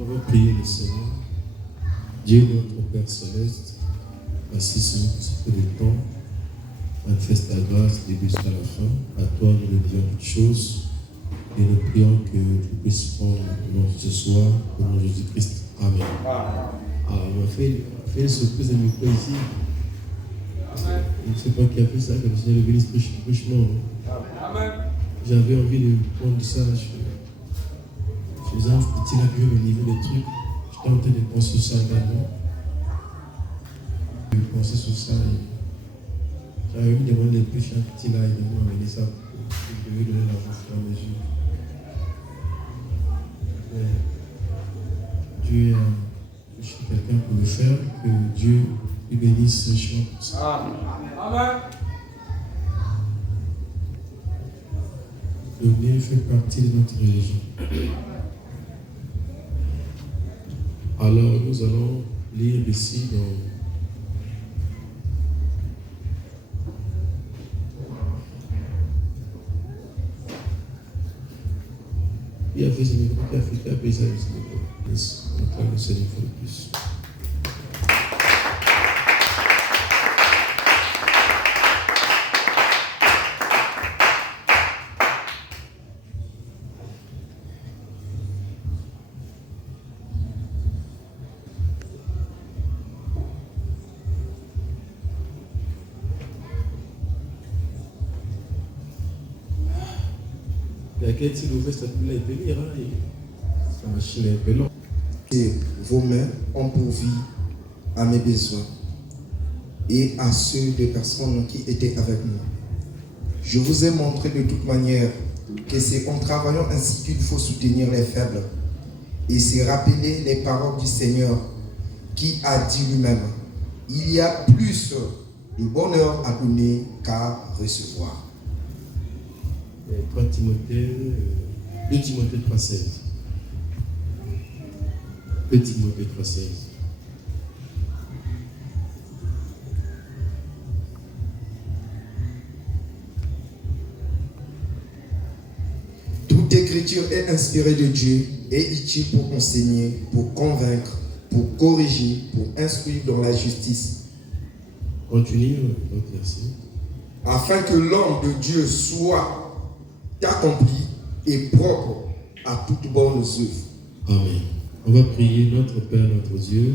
On va prier le Seigneur. Dieu notre Père Céleste, assis sur ce peu de temps, manifeste ta grâce début jusqu'à la fin. À toi, nous le disons toutes choses et nous prions que tu puisses prendre ce soir au nom de Jésus-Christ. Amen. On m'a fait une surprise de micro ici. Je ne sais pas qui a fait ça, comme si j'avais venu fraîchement. J'avais envie de prendre ça. Je faisais un petit labiau au niveau des trucs. J'étais en train de penser sur ça également. Je pensais sur ça. J'avais me demandé de plus un petit là et de m'amener ça. Je vais donner la voix à mesure. Dieu a touché quelqu'un pour le faire. Que Dieu lui bénisse ce chemin pour ça. Amen. Donner fait partie de notre religion. Alors nous allons lire ici dans qui a fait ce micro, qui a fait ça ici. On va le Seigneur une fois de plus. Quelqu'un s'il ouvre cette là, il peut lire. Sa machine est un peu longue. Et vos mains ont pourvu à mes besoins et à ceux des personnes qui étaient avec moi. Je vous ai montré de toute manière que c'est en travaillant ainsi qu'il faut soutenir les faibles et se rappeler les paroles du Seigneur qui a dit lui-même: il y a plus de bonheur à donner qu'à recevoir. 3 Timothée, 2 Timothée 3,16. 2 Timothée 3,16. Toute écriture est inspirée de Dieu et utile pour enseigner, pour convaincre, pour corriger, pour instruire dans la justice. Continue, donc merci. Afin que l'homme de Dieu soit accompli et propre à toute bonne œuvre. Amen. On va prier notre Père, notre Dieu.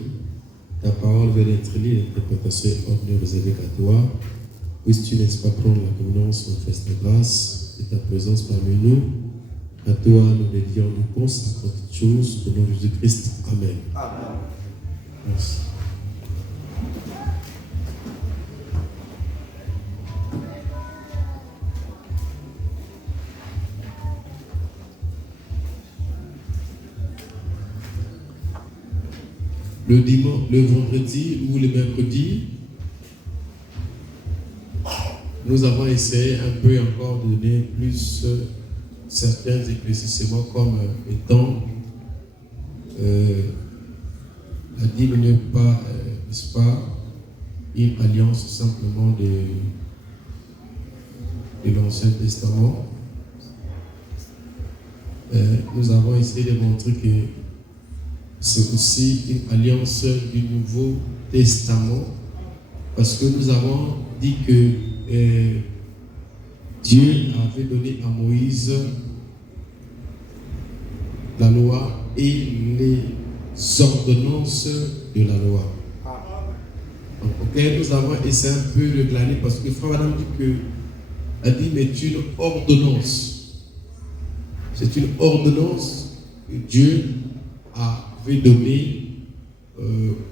Ta parole vient d'être lue, l'interprétation est ordonnée réservée à toi. Puisses-tu, n'est-ce pas, prendre la convenance, manifeste ta grâce et ta présence parmi nous. À toi, nous dédions, nous consacrons toutes choses au nom de Jésus-Christ. Amen. Amen. Merci. Le dimanche, le vendredi ou le mercredi, nous avons essayé un peu encore de donner plus certains éclaircissements comme étant la Bible n'est pas, n'est-ce pas, une alliance simplement de l'Ancien Testament. Nous avons essayé de montrer que c'est aussi une alliance du Nouveau Testament, parce que nous avons dit que Dieu avait donné à Moïse la loi et les ordonnances de la loi. Donc, nous avons essayé un peu de glaner, parce que Frère Madame dit que elle dit, mais c'est une ordonnance. C'est une ordonnance que Dieu avait donné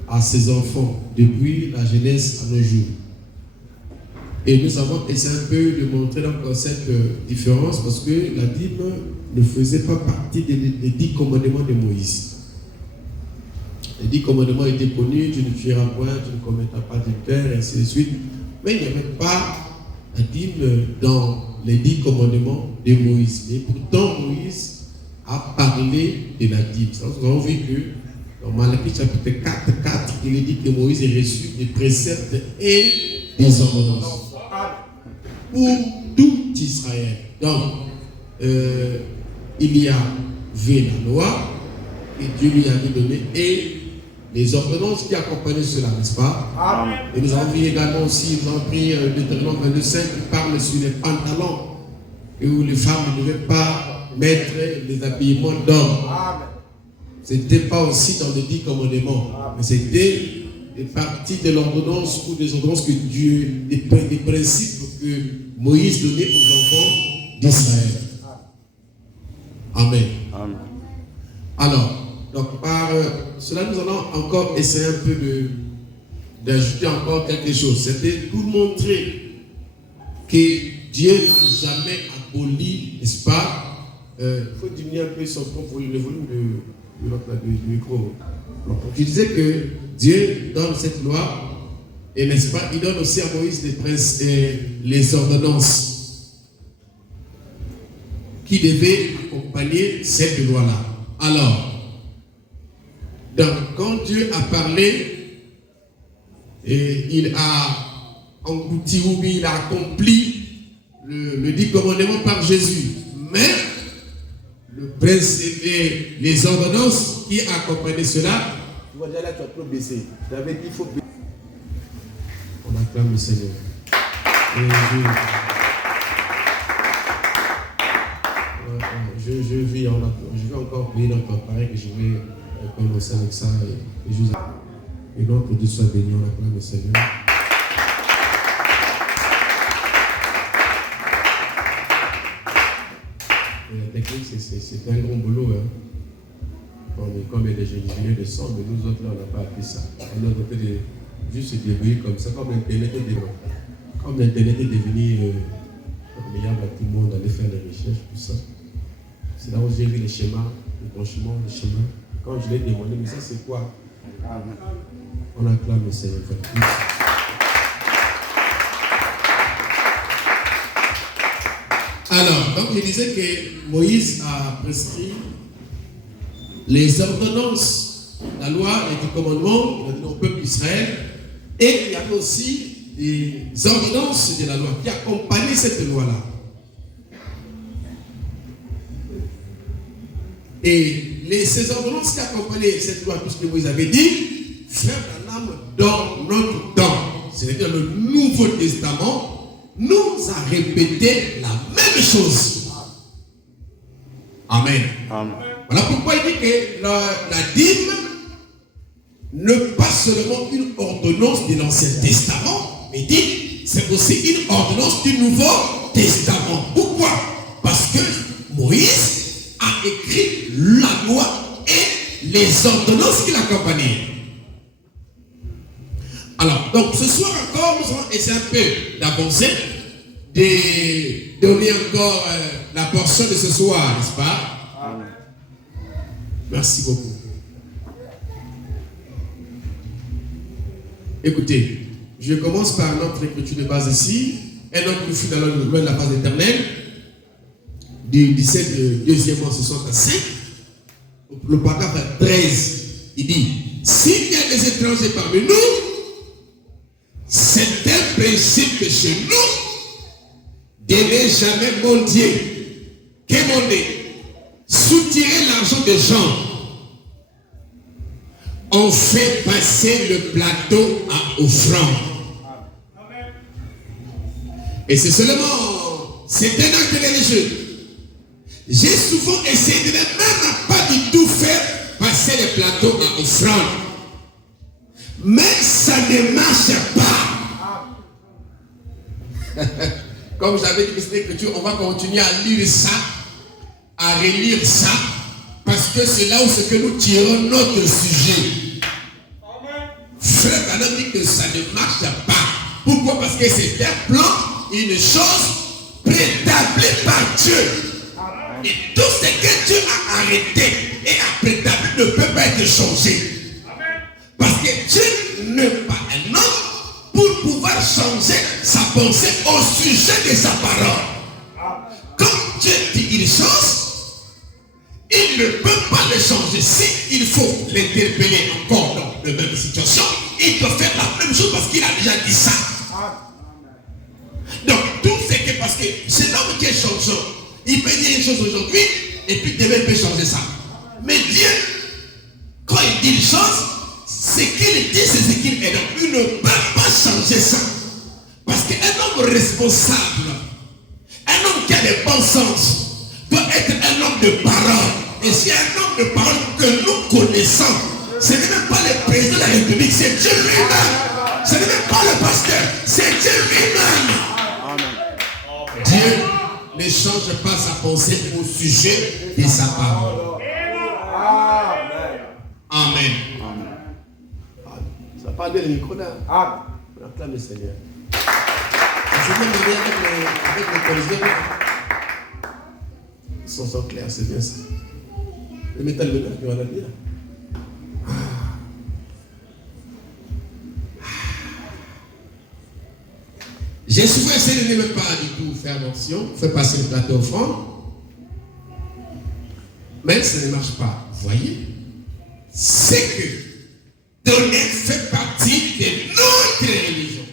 à ses enfants depuis la Genèse à nos jours. Et nous avons essayé un peu de montrer encore cette différence, parce que la Bible ne faisait pas partie des 10 commandements de Moïse. Les 10 commandements étaient connus: tu ne tueras point, tu ne commettras pas d'adultère, et ainsi de suite. Mais il n'y avait pas la Bible dans les 10 commandements de Moïse. Mais pourtant, Moïse a parlé de la Bible. Nous avons vu que dans Malachie chapitre 4, il est dit que Moïse a reçu des préceptes et des ordonnances pour tout Israël. Donc, il y avait la loi, que Dieu lui avait donné et les ordonnances qui accompagnaient cela, n'est-ce pas? Amen. Et nous avons vu également aussi, nous avons pris Deutéronome 22:5 qui parle sur les pantalons et où les femmes ne devaient pas mettre les habillements d'hommes. Ce n'était pas aussi dans les 10 commandements, mais c'était des parties de l'ordonnance ou des ordonnances que Dieu, des principes que Moïse donnait aux enfants d'Israël. Amen. Amen. Alors, donc par cela, nous allons encore essayer un peu d'ajouter encore quelque chose. C'était pour montrer que Dieu n'a jamais aboli, n'est-ce pas? Il faut diminuer un peu son propre volume, le volume du micro. Donc, je disais que Dieu donne cette loi, et n'est-ce pas, il donne aussi à Moïse les ordonnances qui devaient accompagner cette loi-là. Alors, donc, quand Dieu a parlé, et il a englouti ou bien il a accompli le 10 commandements par Jésus, mais le principe et les ordonnances qui accompagnaient cela, tu vois déjà là, tu as trop baissé. J'avais dit, il faut baisser. On acclame le Seigneur. Je vais encore prier encore pareil que je vais commencer avec ça et je vous et donc que Dieu soit béni, on acclame le Seigneur. Et la technique, c'est un gros boulot. Hein. On est comme des ingénieurs de son, mais nous autres là, on n'a pas appris ça. On a fait juste se débrouiller comme ça, comme l'Internet est devenu meilleur à tout le monde, d'aller faire des recherches, tout ça. C'est là où j'ai vu les schémas, les branchements, les schémas. Quand je l'ai demandé, mais ça c'est quoi? On acclame le Seigneur. Alors, donc je disais que Moïse a prescrit les ordonnances, la loi et les commandements, il a donné au peuple d'Israël, et il y avait aussi les ordonnances de la loi qui accompagnaient cette loi-là. Et ces ordonnances qui accompagnaient cette loi, tout ce que Moïse avait dit, frère Branham, dans notre temps, c'est-à-dire le Nouveau Testament, nous a répété la même chose. Amen. Amen. Voilà pourquoi il dit que la dîme n'est pas seulement une ordonnance de l'Ancien Testament, mais dit c'est aussi une ordonnance du Nouveau Testament. Pourquoi? Parce que Moïse a écrit la loi et les ordonnances qui l'accompagnaient. Alors, donc ce soir encore, nous allons essayer un peu d'avancer, de donner encore la portion de ce soir, n'est-ce pas? Amen. Merci beaucoup. Écoutez, je commence par notre écriture de base ici. Un homme qui fut dans loin de la face éternelle, du 17 2e mois 65, le paragraphe 13, il dit, s'il y a des étrangers parmi nous, c'est un principe chez nous de ne jamais mendier, quémander, soutirer l'argent des gens. On fait passer le plateau à offrande. Et c'est seulement, c'est un acte religieux. J'ai souvent essayé de même pas du tout faire passer le plateau à offrande. Mais ça ne marche pas. Comme j'avais dit que c'était l'écriture, on va continuer à lire ça, à relire ça, parce que c'est là où c'est que nous tirons notre sujet. Frère Branham dit que ça ne marche pas. Pourquoi? Parce que c'est un plan, une chose préétablie par Dieu. Et tout ce que Dieu a arrêté et a préétabli ne peut pas être changé. Parce que Dieu n'est pas un homme pour pouvoir changer sa pensée au sujet de sa parole. Quand Dieu dit une chose, il ne peut pas le changer. Si il faut l'interpeller encore dans la même situation, il peut faire la même chose parce qu'il a déjà dit ça. Donc tout c'est que parce que c'est l'homme qui est changeant. Il peut dire une chose aujourd'hui et puis demain il peut changer ça. Mais Dieu qu'il est donc. Il ne peut pas changer ça. Parce qu'un homme responsable, un homme qui a des bons sens, doit être un homme de parole. Et si un homme de parole que nous connaissons, ce n'est même pas le président de la République, c'est Dieu lui-même. Ce n'est même pas le pasteur, c'est Dieu lui-même. Dieu ne change pas sa pensée au sujet de sa parole. Amen. Ça parle de micro là. On acclame le Seigneur. Le Seigneur me dit avec les collisions. Ils sont clairs, c'est bien ça. Le métal de l'air qui va la dire. J'ai souvent essayé de ne même pas du tout faire mention, faire passer le plateau offrande. Mais ça ne marche pas. Vous voyez? C'est que donner fait partie de notre religion.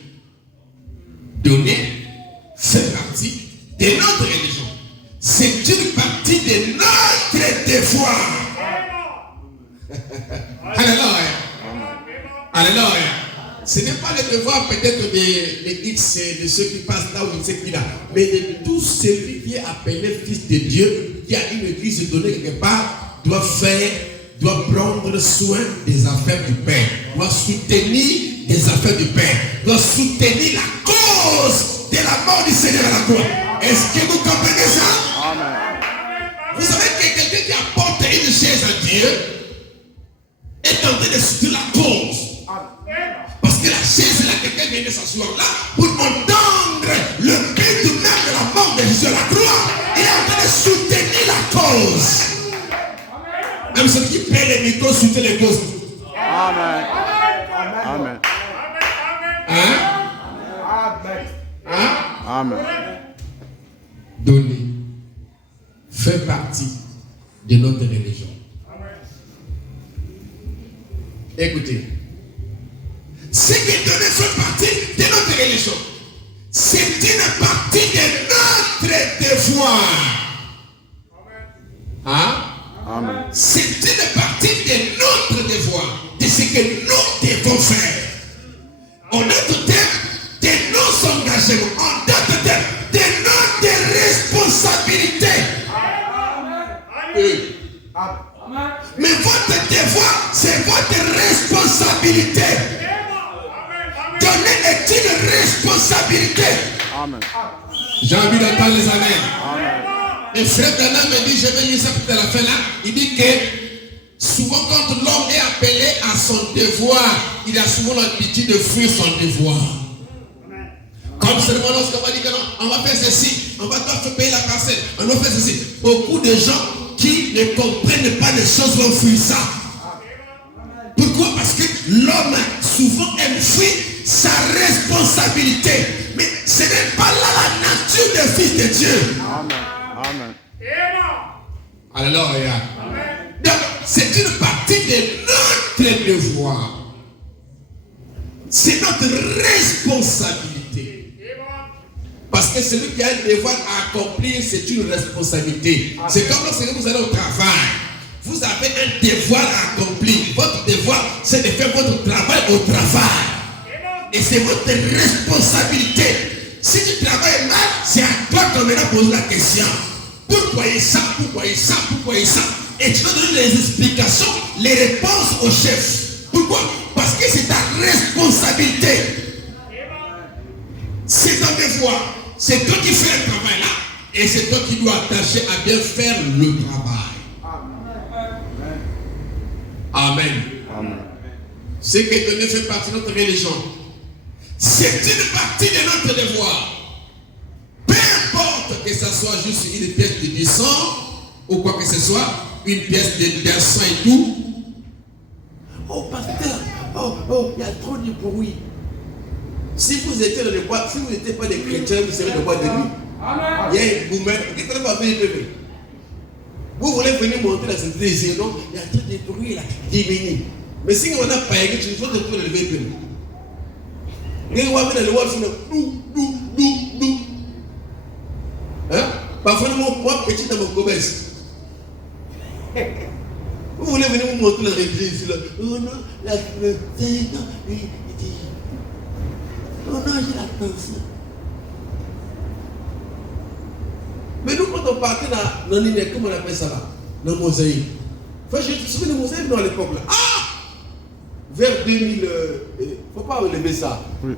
Donner fait partie de notre religion. C'est une partie de notre devoir. Alléluia. Alléluia. Ce n'est pas le devoir peut-être des X, de ceux qui passent là ou de ceux qui là, mais de tout celui qui est appelé fils de Dieu, qui a une église donnée quelque part, doit prendre soin des affaires du Père, doit soutenir les affaires du Père, doit soutenir la cause de la mort du Seigneur à la croix. Est-ce que vous comprenez ça? Amen. Vous savez que quelqu'un qui apporte une chaise à Dieu est en train de soutenir la cause. Parce que la chaise là, quelqu'un vient de s'asseoir là pour entendre le but même de la mort de Jésus à la croix. Il est en train de soutenir la cause. Même celui qui paie les micros soutient les causes. Amen. Amen. Hein? Hein? Amen. Donner fait partie de notre religion. Écoutez. Ce qui donner fait partie de notre religion. C'est une partie de notre devoir. Hein? Amen. C'est une partie de notre devoir, de ce que nous devons faire. En d'autres termes, de nos engagements, en d'autres termes, de notre responsabilité. Mais votre devoir, c'est votre responsabilité. Donner est une responsabilité. Amen. J'ai envie d'entendre les amens. Et frère Dana me dit, je vais lire ça tout à la fin là, il dit que souvent quand l'homme est appelé à son devoir, il a souvent l'habitude de fuir son devoir. Comme seulement lorsqu'on va dire que non, on va faire ceci, on va faire payer la parcelle, on va faire ceci. Beaucoup de gens qui ne comprennent pas les choses vont fuir ça. Pourquoi? Parce que l'homme souvent aime fuir sa responsabilité. Mais ce n'est pas là la nature des fils de Dieu. Amen. Amen. Alléluia. Donc, c'est une partie de notre devoir. C'est notre responsabilité. Parce que celui qui a un devoir à accomplir, c'est une responsabilité. C'est comme lorsque vous allez au travail. Vous avez un devoir à accomplir. Votre devoir, c'est de faire votre travail au travail. Et c'est votre responsabilité. Si tu travailles mal, c'est à toi qu'on va poser la question. Pourquoi ça, pourquoi ça, pourquoi ça? Et tu vas donner les explications, les réponses au chef. Pourquoi? Parce que c'est ta responsabilité. C'est ton devoir. C'est toi qui fais le travail là. Et c'est toi qui dois attacher à bien faire le travail. Amen. Amen. Ce qui est donné fait partie de notre religion. C'est une partie de notre devoir. Peu importe que ce soit juste une pièce de 10 ou quoi que ce soit, une pièce de 100 et tout. Oh pasteur, il y a trop de bruit. Si vous étiez dans le bois, si vous n'étiez pas des chrétiens, vous serez dans le bois de nuit. Il y a une boomer qui est pas bien élevé. Vous voulez venir monter la société ici, non? Il y a trop de bruit là, diminue. Mais si on n'a pas écrit, tu dois te lever de nous. Vous voyez dans le bois, nous. Hein? Parfois, moi, petit dans mon commerce. Vous voulez venir vous montrer la réglisse là. Oh non, le Seigneur, il dit. Oh non, j'ai la tension. Mais nous, quand on partait dans l'île, comment on appelle ça là? Dans le mosaïque. Enfin, je me souviens de mosaïque dans l'époque là. Ah! Vers 2000, il ne faut pas relever ça. Oui.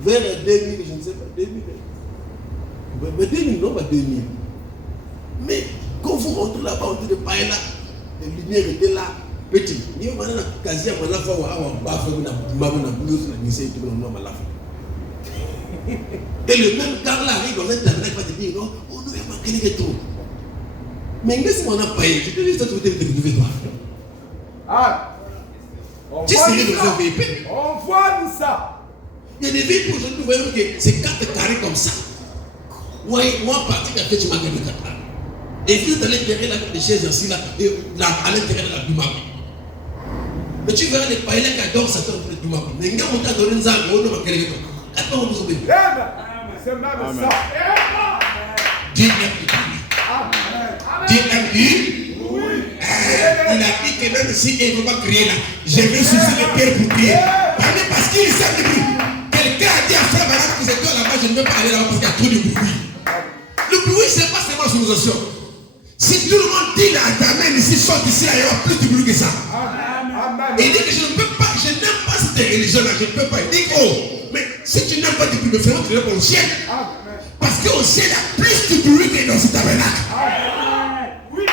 Vers 2000, je ne sais pas, 2000. Mais 2000, non, pas 2000. Mais quand vous rentrez là-bas, on dit de paille là, les lumières étaient là, petit. Il y a un quasi à mon enfant, et le même gars là arrive dans un tabernacle, il va te dire non, on nous a manqué les retours. Mais qu'est-ce qu'on a payé? Je te dis ça, tu veux toi. Ah! On voit ça. Il y a des véhicules aujourd'hui, vous voyez que c'est 4 carrés comme ça. Moi, parti qui a fait, tu m'as gagné 4 ans. Et vous êtes à l'intérieur avec des chaises ainsi là, et là, à l'intérieur de la Douma. Mais tu verras les païens qui adorent ça dans le Douma. Mais il y a un tas de gens qui ont donné un peu. Attends, on vous oublie. C'est même ça. Dieu aime lui. Il a dit que même si il ne veut pas crier là, je vais soucier le cœur pour crier. Parce qu'il sait le bruit. Quelqu'un a dit à frère madame que c'est toi là-bas, je ne veux pas aller là-bas parce qu'il y a trop de bruit. Le bruit, ce n'est pas seulement la solution. Si tout le monde dit là, amen, ici, sort ici, il y aura plus de bruit que ça. Il dit que je ne peux pas, je n'aime pas cette religion-là, je ne peux pas. Il dit, oh, mais si tu n'aimes pas du bruit, mais frère, tu n'aimes pas au ciel. Parce qu'au ciel, il y a plus de bruit que dans ce tabernacle. Oui.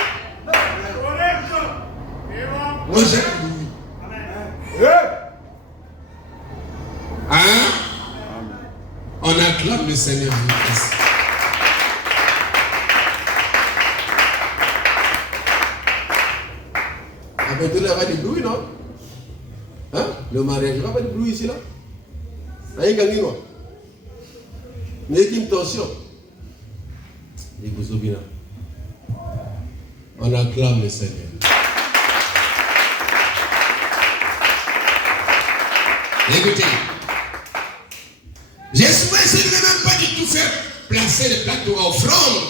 Moi, j'aime le bruit. Hein? On acclame le Seigneur. Après tout, il y aura du bruit, non? Hein? Le mariage, il n'y aura pas de bruit ici, là? Rien gagné, non? Mais il y a une tension. Et vous oubliez là. On acclame le Seigneur. Écoutez, j'ai souvent essayé de ne même pas du tout faire placer les plateaux à offrande.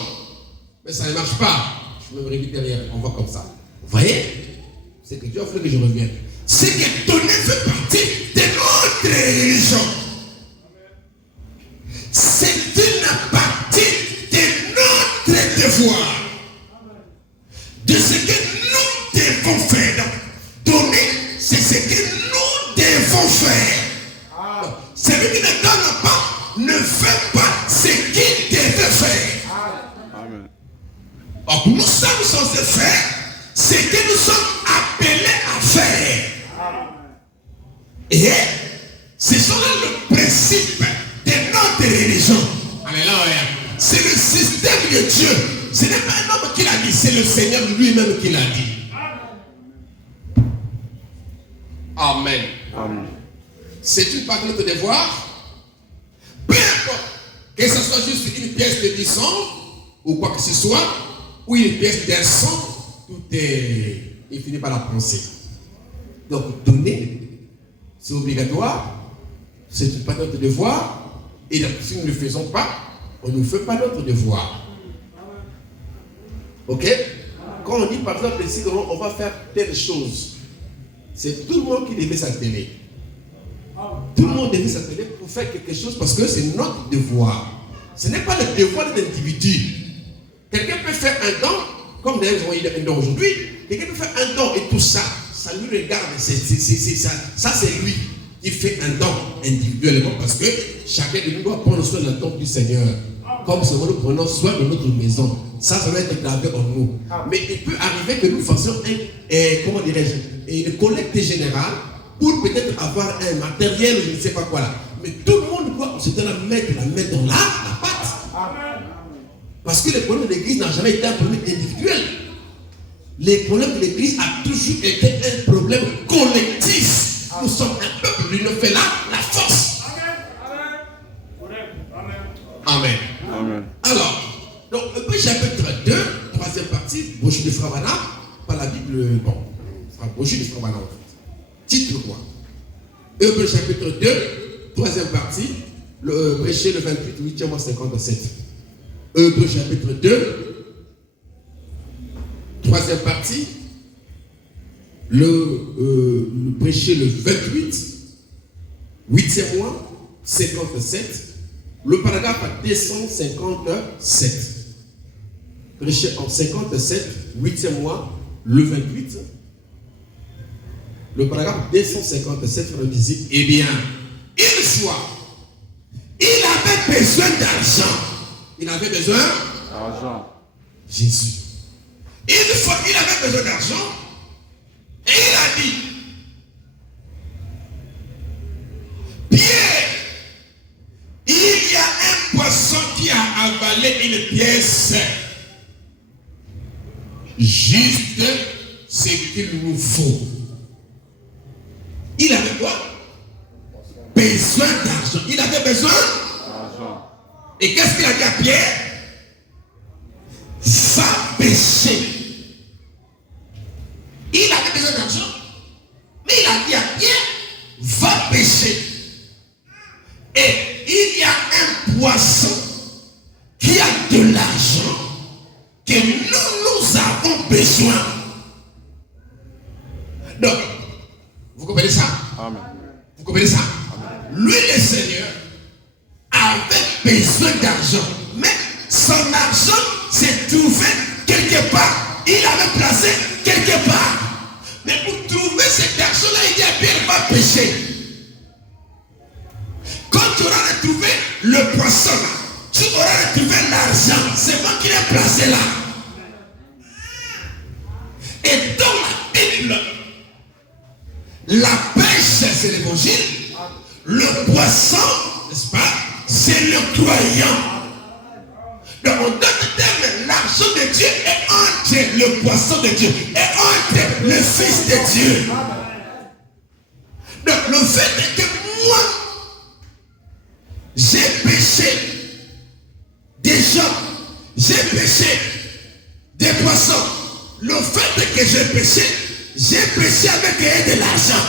Mais ça ne marche pas. Je me réveille derrière, on voit comme ça. Vous voyez? C'est que Dieu a voulu que je revienne. C'est que donner fait partie de notre religion. C'est une partie de notre devoir. De ce que nous devons faire. Donner, c'est ce que nous devons faire. Celui qui ne donne pas, ne fait pas ce qu'il devait faire. Amen. Or, nous sommes censés faire ce que nous sommes appelés à faire. Et ce sont là le principe de notre religion. Alléluia. C'est le système de Dieu. Ce n'est pas un homme qui l'a dit, c'est le Seigneur lui-même qui l'a dit. Amen. Amen. C'est une partie de notre devoir. Peu importe que ce soit juste une pièce de 10 cents ou quoi que ce soit, ou une pièce d'un cent, tout est fini par la pensée. Donc donner, c'est obligatoire, c'est une partie de notre devoir, et donc, si nous ne le faisons pas, on ne fait pas notre devoir. Ok? Quand on dit par exemple ici, on va faire telle chose, c'est tout le monde qui devait s'atteler. Tout le monde devait s'atteler pour faire quelque chose parce que c'est notre devoir. Ce n'est pas le devoir de l'individu. Quelqu'un peut faire un don, comme d'ailleurs il y a un don aujourd'hui, quelqu'un peut faire un don et tout ça, ça lui regarde, ça c'est lui qui fait un don individuellement parce que chacun de nous doit prendre soin de la tombe du Seigneur. Comme ce nous prenons soin de notre maison. Ça doit être gravé en nous. Mais il peut arriver que nous fassions une collecte générale pour peut-être avoir un matériel, je ne sais pas quoi là. Mais tout le monde doit se mettre la main dans la pâte. Parce que le problème de l'église n'a jamais été un problème individuel. Le problème de l'église a toujours été un problème collectif. Nous sommes un peuple, nous fait là la force. Amen. Amen. Alors, donc, Hébreux chapitre 2, troisième partie, brochure de Fravana, par la Bible, bon, brochure de Fravana en fait. Titre quoi? Hébreux chapitre 2, troisième partie, le prêcher le 28, 8e mois 57. Hébreux chapitre 2, troisième partie, le prêcher le 28, 8e mois, 57, le paragraphe 257. Prêché en 57, 8e mois, le 28. Le paragraphe 257, on dit, eh bien, une fois, il avait besoin d'argent. Il avait besoin d'argent. Jésus. Une fois, il avait besoin d'argent. Et il a dit, Pierre, il y a un poisson qui a avalé une pièce. Juste ce qu'il nous faut. Il avait quoi? Besoin d'argent. Il avait besoin d'argent. Et qu'est-ce qu'il a dit à Pierre? Va pêcher. Il avait besoin d'argent. Mais il a dit à Pierre, va pêcher. Et il y a un poisson qui a de l'argent que nous avons besoin. Donc, vous comprenez ça? Amen. Vous comprenez ça? Amen. Lui, le Seigneur, avait besoin d'argent. Mais son argent s'est trouvé quelque part. Il avait placé quelque part. Mais pour trouver cet argent-là, il dit à Pierre, va pêcher. Quand tu auras retrouvé le poisson là, tu auras retrouvé l'argent. C'est moi qui l'ai placé là. Et dans la Bible, la pêche, c'est l'évangile. Le poisson, n'est-ce pas, c'est le croyant. Donc en d'autres termes, l'argent de Dieu est entre le poisson de Dieu et entre le Fils de Dieu. Donc le fait est que moi, j'ai péché des gens, j'ai péché des poissons. Le fait que j'ai péché avec de l'argent.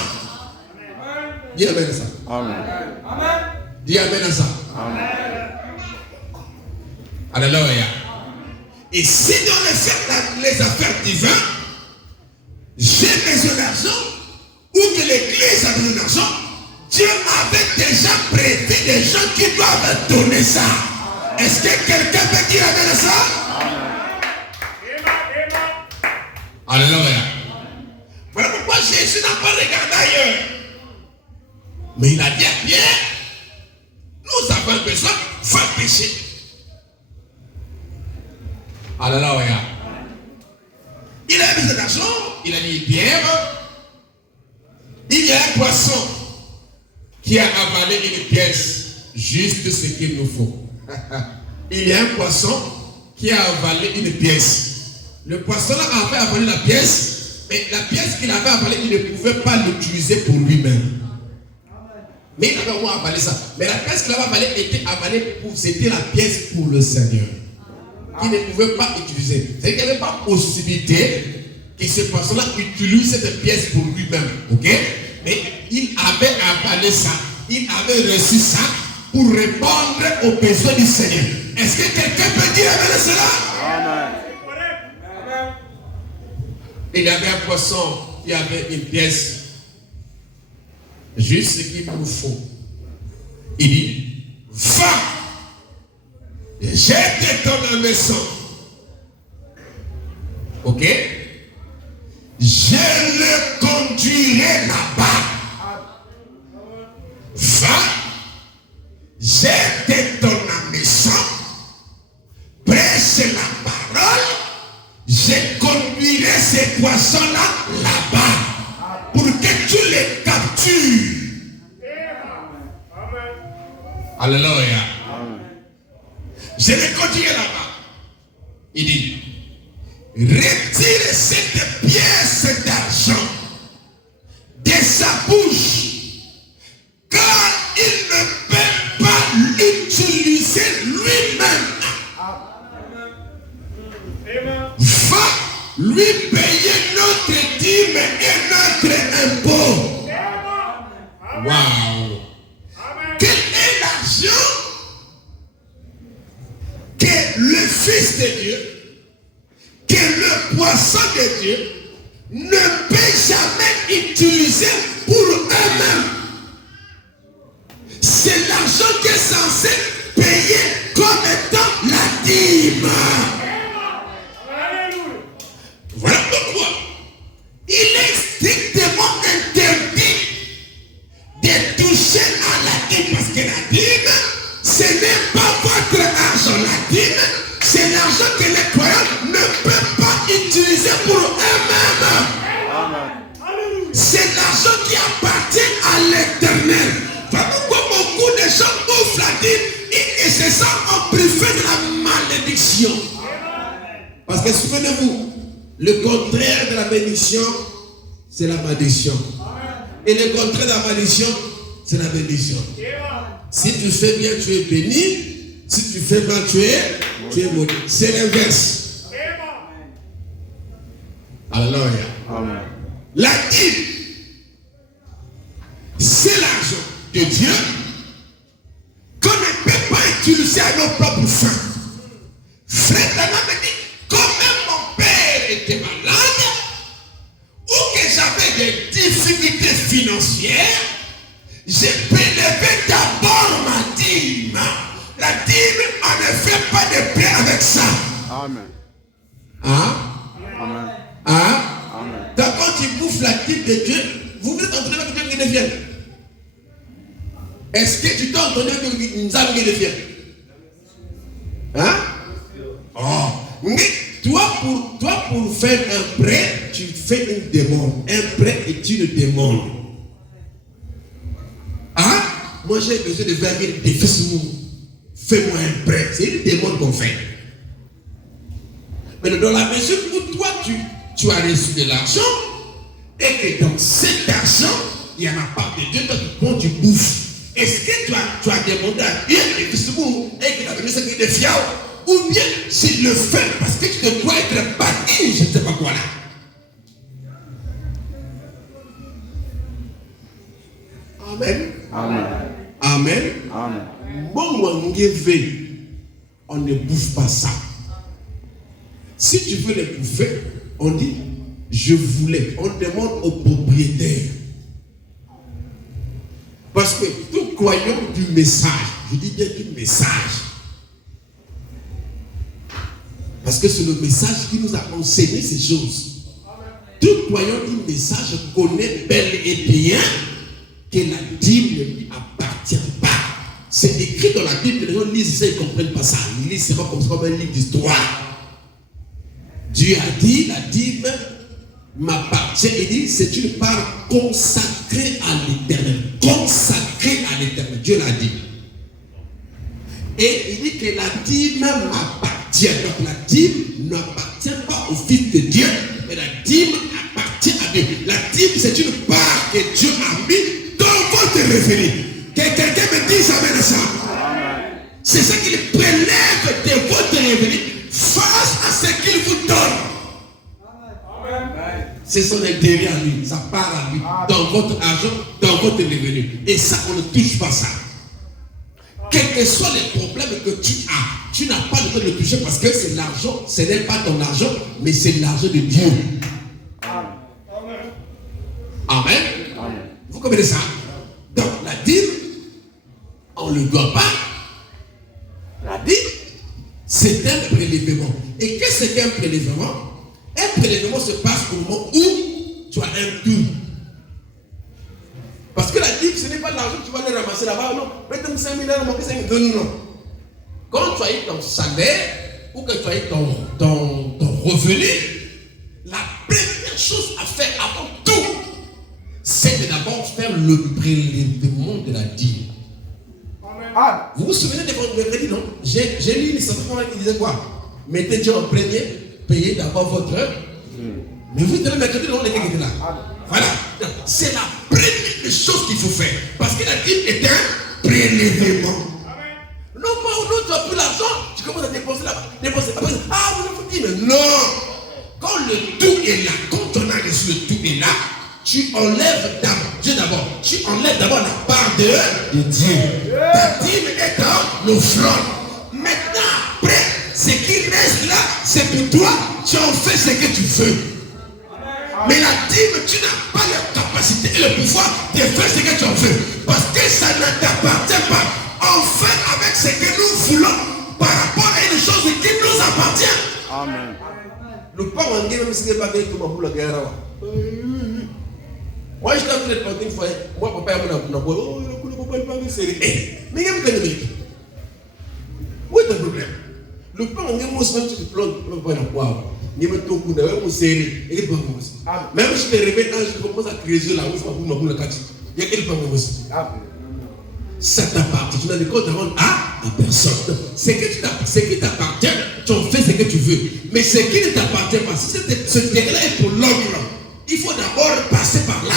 Dis amen à ça. Amen. Dis amen à ça. Amen. Alléluia. Et si dans les affaires divines, j'ai besoin d'argent, ou que l'église a besoin d'argent, Dieu avait déjà prévu des gens qui doivent donner ça. Est-ce que quelqu'un peut dire amen à ça? Alléluia. Voilà pourquoi Jésus n'a pas regardé ailleurs. Mais il a dit à Pierre, nous avons besoin de faire pécher. Alléluia. Il a besoin d'argent. Il a dit, Pierre, il y a un poisson qui a avalé une pièce, juste ce qu'il nous faut. Il y a un poisson qui a avalé une pièce. Le poisson-là avait avalé la pièce, mais la pièce qu'il avait avalée, il ne pouvait pas l'utiliser pour lui-même. Mais il avait au moins avalé ça. Mais la pièce qu'il avait avalée était avalée pour, c'était la pièce pour le Seigneur. Qu'il ne pouvait pas utiliser. C'est-à-dire qu'il n'y avait pas possibilité que ce poisson-là utilise cette pièce pour lui-même. Ok? Mais il avait avalé ça. Il avait reçu ça pour répondre aux besoins du Seigneur. Est-ce que quelqu'un peut dire amen à cela? Amen. Il y avait un poisson qui avait une pièce, juste ce qu'il nous faut. Il dit, va, jette ton maison. Ok? Je le conduirai là-bas. Va, jette ton maison, prêche la parole. Je conduirai ces poissons-là là-bas pour que tu les captures. Alléluia. Je les conduirai là-bas. Il dit, retire cette pièce d'argent de sa bouche, car il ne peut pas l'utiliser lui-même. Va lui payer notre dîme et notre impôt. Waouh! Quel est l'argent que le Fils de Dieu, que le poisson de Dieu ne peut jamais utiliser pour eux-mêmes. C'est l'argent qui est censé payer comme étant la dîme. Voilà pourquoi il est strictement interdit de toucher à la dîme. Parce que la dîme, ce n'est pas votre argent. La dîme, c'est l'argent que les croyants ne peuvent pas utiliser pour eux-mêmes. C'est l'argent qui appartient à l'Éternel. Voilà pourquoi beaucoup de gens ouvrent la dîme et se sentent empruntés de la malédiction. Parce que souvenez-vous, le contraire de la bénédiction, c'est la malédiction. Et le contraire de la malédiction, c'est la bénédiction. Si tu fais bien, tu es béni. Si tu fais mal, tu es maudit. C'est l'inverse. Alléluia. La dîme, c'est l'argent de Dieu qu'on ne peut pas utiliser à nos propres fins. Frère Dana me dit, quand même mon père était malade, ou que j'avais des difficultés financières, j'ai prélevé d'abord ma dîme. La dîme, on ne fait pas de paix avec ça. Amen. Hein? Amen. Hein? Amen. Donc quand tu bouffes la dîme de Dieu, vous êtes en train de Dieu qui devienne. Est-ce que tu t'es entendu que nous avons qui devienne? Hein? Oh. Mais toi pour faire un prêt, tu fais une demande. Un prêt est une demande. Hein? Moi j'ai besoin de 20 000 défis sur moi. Fais-moi un prêt. C'est une demande qu'on fait. Mais dans la mesure où toi tu as reçu de l'argent et que dans cet argent, il y en a pas de Dieu, toi tu prends du bouffe. Est-ce que tu as demandé à Dieu et que tu as donné ce qui est fiable? Ou bien s'il le fait parce que tu te dois être bâti, je ne sais pas quoi là. Amen. Amen. Amen. Amen. Bon, on ne bouffe pas ça. Si tu veux les bouffer, on dit je voulais. On demande au propriétaire. Parce que nous croyons du message. Je dis bien du message. Parce que c'est le message qui nous a enseigné ces choses. Tout croyant du message connaît bel et bien que la dîme ne lui appartient pas. C'est écrit dans la Bible, les gens lisent ça, ils ne comprennent pas ça. Ils lisent c'est pas comme un livre d'histoire. Dieu a dit, la dîme m'appartient. Il dit, c'est une part consacrée à l'Éternel. Consacrée à l'Éternel. Dieu l'a dit. Et il dit que la dîme m'appartient. Donc la dîme n'appartient pas au Fils de Dieu, mais la dîme appartient à Dieu. La dîme, c'est une part que Dieu a mis dans votre revenu. Que quelqu'un me dise amen à ça. C'est ce qu'il prélève de votre revenu face à ce qu'il vous donne. C'est son intérêt à lui, ça part à lui, dans votre argent, dans votre revenu. Et ça, on ne touche pas ça. Quels que soient les problèmes que tu n'as pas le droit de le toucher parce que c'est l'argent, ce n'est pas ton argent, mais c'est l'argent de Dieu. Amen. Amen. Vous comprenez ça? Donc la dîme, on ne le doit pas. La dîme, c'est un prélèvement. Et qu'est-ce qu'un prélèvement? Un prélèvement se passe au moment où tu as un tout. Parce que la dîme, ce n'est pas l'argent que tu vas aller ramasser là-bas. Non, mettez-moi 5 000 euros, manquez 5 000. Non. Quand tu as eu ton salaire ou que tu as eu ton revenu, la première chose à faire avant tout, c'est de d'abord faire le prélèvement de la dîme. Ah, vous vous souvenez de votre mercredi, non? J'ai lu une histoire qui disait quoi? Mettez Dieu en premier, payez d'abord votre. Mais vous êtes le mercredi, non, les gars qui étaient là. Voilà. C'est la première chose qu'il faut faire. Parce que la dîme est un prélèvement. Non, pas ou non, tu n'as plus l'argent, tu commences à dépenser là-bas. Dépenser. Après, ah, vous avez dit, mais non. Quand le tout est là, quand on a reçu le tout est là, tu enlèves Dieu d'abord. Tu enlèves d'abord la part de Dieu. Ta dîme est en offrande. Maintenant, après, ce qui reste là, c'est pour toi. Tu en fais ce que tu veux. Mais la dîme, tu n'as pas la capacité et le pouvoir de faire ce que tu en veux. Parce que ça ne t'appartient pas. On fait avec ce que nous voulons par rapport à une chose qui nous appartient. Amen. Le pas on dit même si c'est pas que tout le monde la guerre. Moi je t'ai fait une fois. Moi papa il m'a dit oh le papa il parle sérieux. Mais il y a un problème. Où est le problème? Le pas on dit moi c'est même si tu plantes le papa il quoi. Ni me tout coup d'ailleurs moi sérieux. Et pas moi aussi. Même si je te réveille quand je commence à creuser là où ça va pour le quartier. Il y a quelque pas moi aussi. Ça t'appartient. Tu n'as de compte à rendre à personne. Ce qui t'appartient, tu en fais ce que tu veux. Mais ce qui ne t'appartient pas, si ce terrain-là est pour l'autre, il faut d'abord passer par là.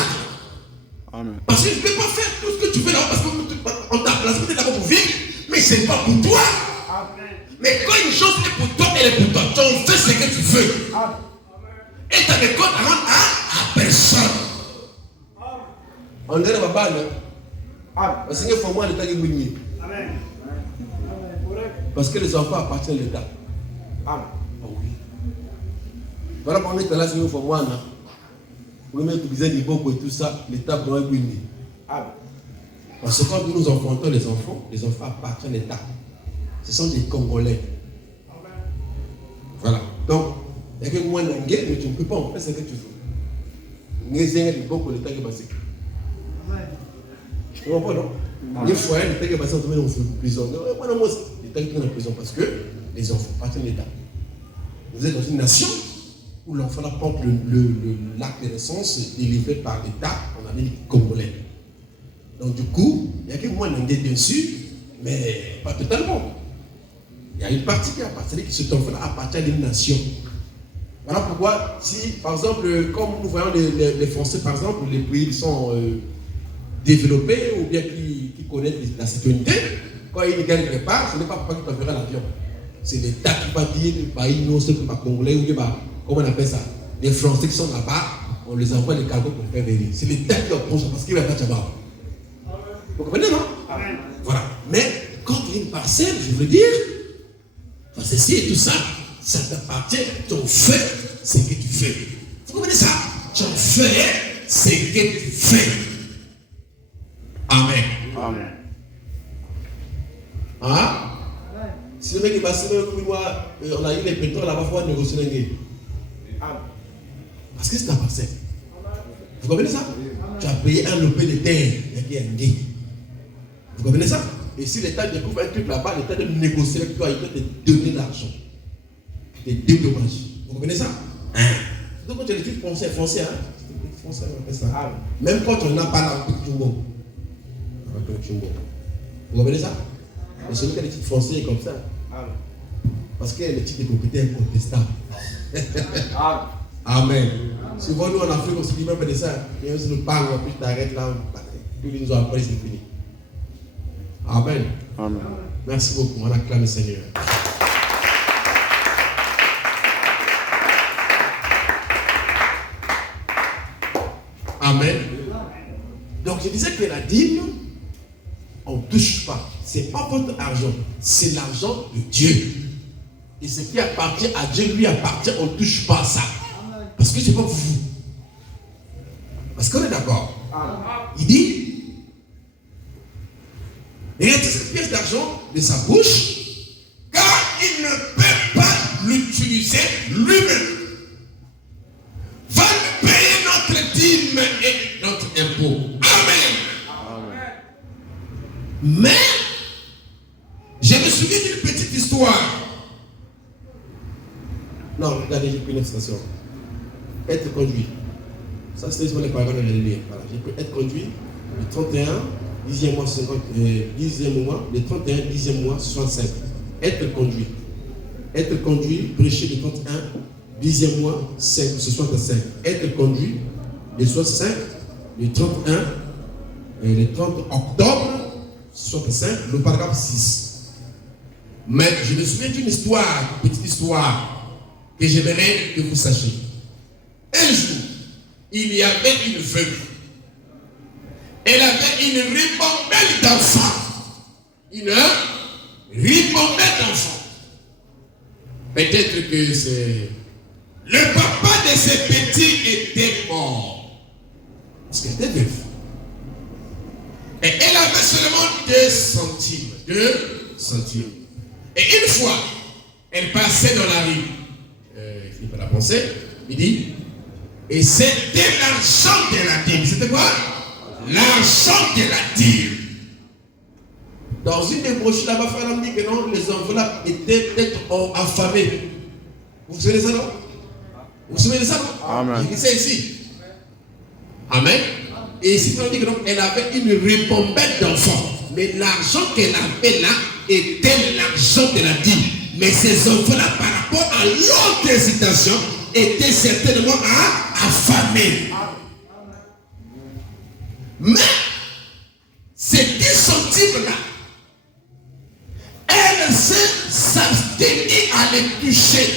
Amen. Parce que tu ne peux pas faire tout ce que tu veux là parce qu'on t'a placé d'abord pour vivre, mais ce n'est pas pour toi. Amen. Mais quand une chose est pour toi, elle est pour toi. Tu en fais ce que tu veux. Amen. Et tu as de compte à rendre à personne. On dirait ma balle. Parce qu'il faut moi l'État qui est. Amen. Parce que les enfants appartiennent à l'État. Amen. Oh oui. Voilà pourquoi on est là, c'est une fois moi. Vous mettez tout bizarre, beaucoup et tout ça, l'État doit être béni. Amen. Parce que quand nous enfantons les enfants appartiennent à l'État. Ce sont des Congolais. Amen. Voilà. Donc, il y a que moi, mais tu ne peux pas en faire ce que tu veux. Nous avons beaucoup l'État qui est passé. Tu comprends, non? Des fois, l'État qui est passé, on te met en prison. Moi, non, l'État qui est en prison parce que les enfants appartiennent à l'État. Vous êtes dans une nation où l'enfant porte l'acte de naissance délivré par l'État en Amérique congolaise. Donc, du coup, il n'y a que moi, bien sûr, mais pas totalement. Il y a une partie qui appartient, que cet enfant appartient à une nation. Voilà pourquoi, si, par exemple, comme nous voyons les Français, par exemple, les pays qui sont développés ou bien qui connaissent la sécurité, quand ils gagnent quelque part, ce n'est pas papa qui t'enverra l'avion. C'est l'État qui va dire, bah, ils n'ont pas congolais, ou bien, bah, comment on appelle ça? Les Français qui sont là-bas, on les envoie les cargos pour faire venir. C'est l'État qui approche parce qu'il va pas là-bas. Vous comprenez, non? Amen. Voilà. Mais quand il y a une parcelle, je veux dire, ceci et tout ça, ça t'appartient, tu en fais ce que tu fais. Vous comprenez ça? Tu en fais ce que tu fais. Amen. Amen. Hein? Si le mec est passé, on a eu les pétrole là-bas, il faut négocier les gars. Parce que c'est ta parcelle. Vous comprenez ça? Tu as payé un lopé de terre, il y a un gay. Vous comprenez ça? Et si l'État découvre un truc là-bas, l'État doit négocier avec toi, il doit te donner l'argent. Te dédommager. Vous comprenez ça? Donc quand tu as des trucs français, hein? Français, on appelle ça. Même quand on n'a pas là, on peut bon. Vous comprenez ça? Mais celui qui a des titres français comme ça. Parce que les titres de propriété incontestables. Amen. Souvent nous en Afrique, on se dit même de ça. Et si nous parlons, puis tu t'arrêtes là, puis ils nous ont appris, c'est fini. Amen. Amen. Merci beaucoup. On acclame le Seigneur. Amen. Donc je disais que la dîme, on ne touche pas. Ce n'est pas votre argent, c'est l'argent de Dieu. Et ce qui appartient à Dieu lui appartient, on ne touche pas à ça. Parce que ce n'est pas vous. Parce qu'on est d'accord. Il dit, il retire cette pièce d'argent de sa bouche, car il ne peut pas l'utiliser lui-même. Va nous payer notre dîme et notre impôt. Amen. Mais, je me souviens d'une petite histoire. Non, regardez, j'ai pris une station. Être conduit. Ça, c'était sur les paroles de l'année. Voilà, j'ai pu être conduit le 31, 10e mois, 50, 10e mois, le 31, 10e mois, 65. Être conduit. Être conduit, prêcher le 31, 10e mois, 65. Être conduit, le 65, le 31, et le 30 octobre, 65, le paragraphe 6. Mais je me souviens d'une histoire, une petite histoire, que j'aimerais que vous sachiez. Un jour, il y avait une veuve. Elle avait une ribambelle d'enfants. Une ribambelle d'enfants. Peut-être que c'est Le papa de ces petits était mort. Parce qu'elle était veuve. Et elle avait seulement 2 centimes. 2 centimes. Et une fois, elle passait dans la rue. Il finit par la penser. Il dit, et c'était l'argent de la dîme. C'était quoi? L'argent de la dîme. Dans une des brochures là-bas, Frère dit que non, les enveloppes étaient peut-être affamées. Vous vous souvenez de ça, non? Vous vous souvenez de ça, non? Amen. Je dis ça ici. Amen. Et ici, Frère dit que non, elle avait une ribambelle d'enfants. Mais l'argent qu'elle avait là était l'argent de la dîme. Mais ces enfants-là, par rapport à l'autre citation, étaient certainement affamés. Mais ces 10 centimes-là, elle s'abstenait à les toucher.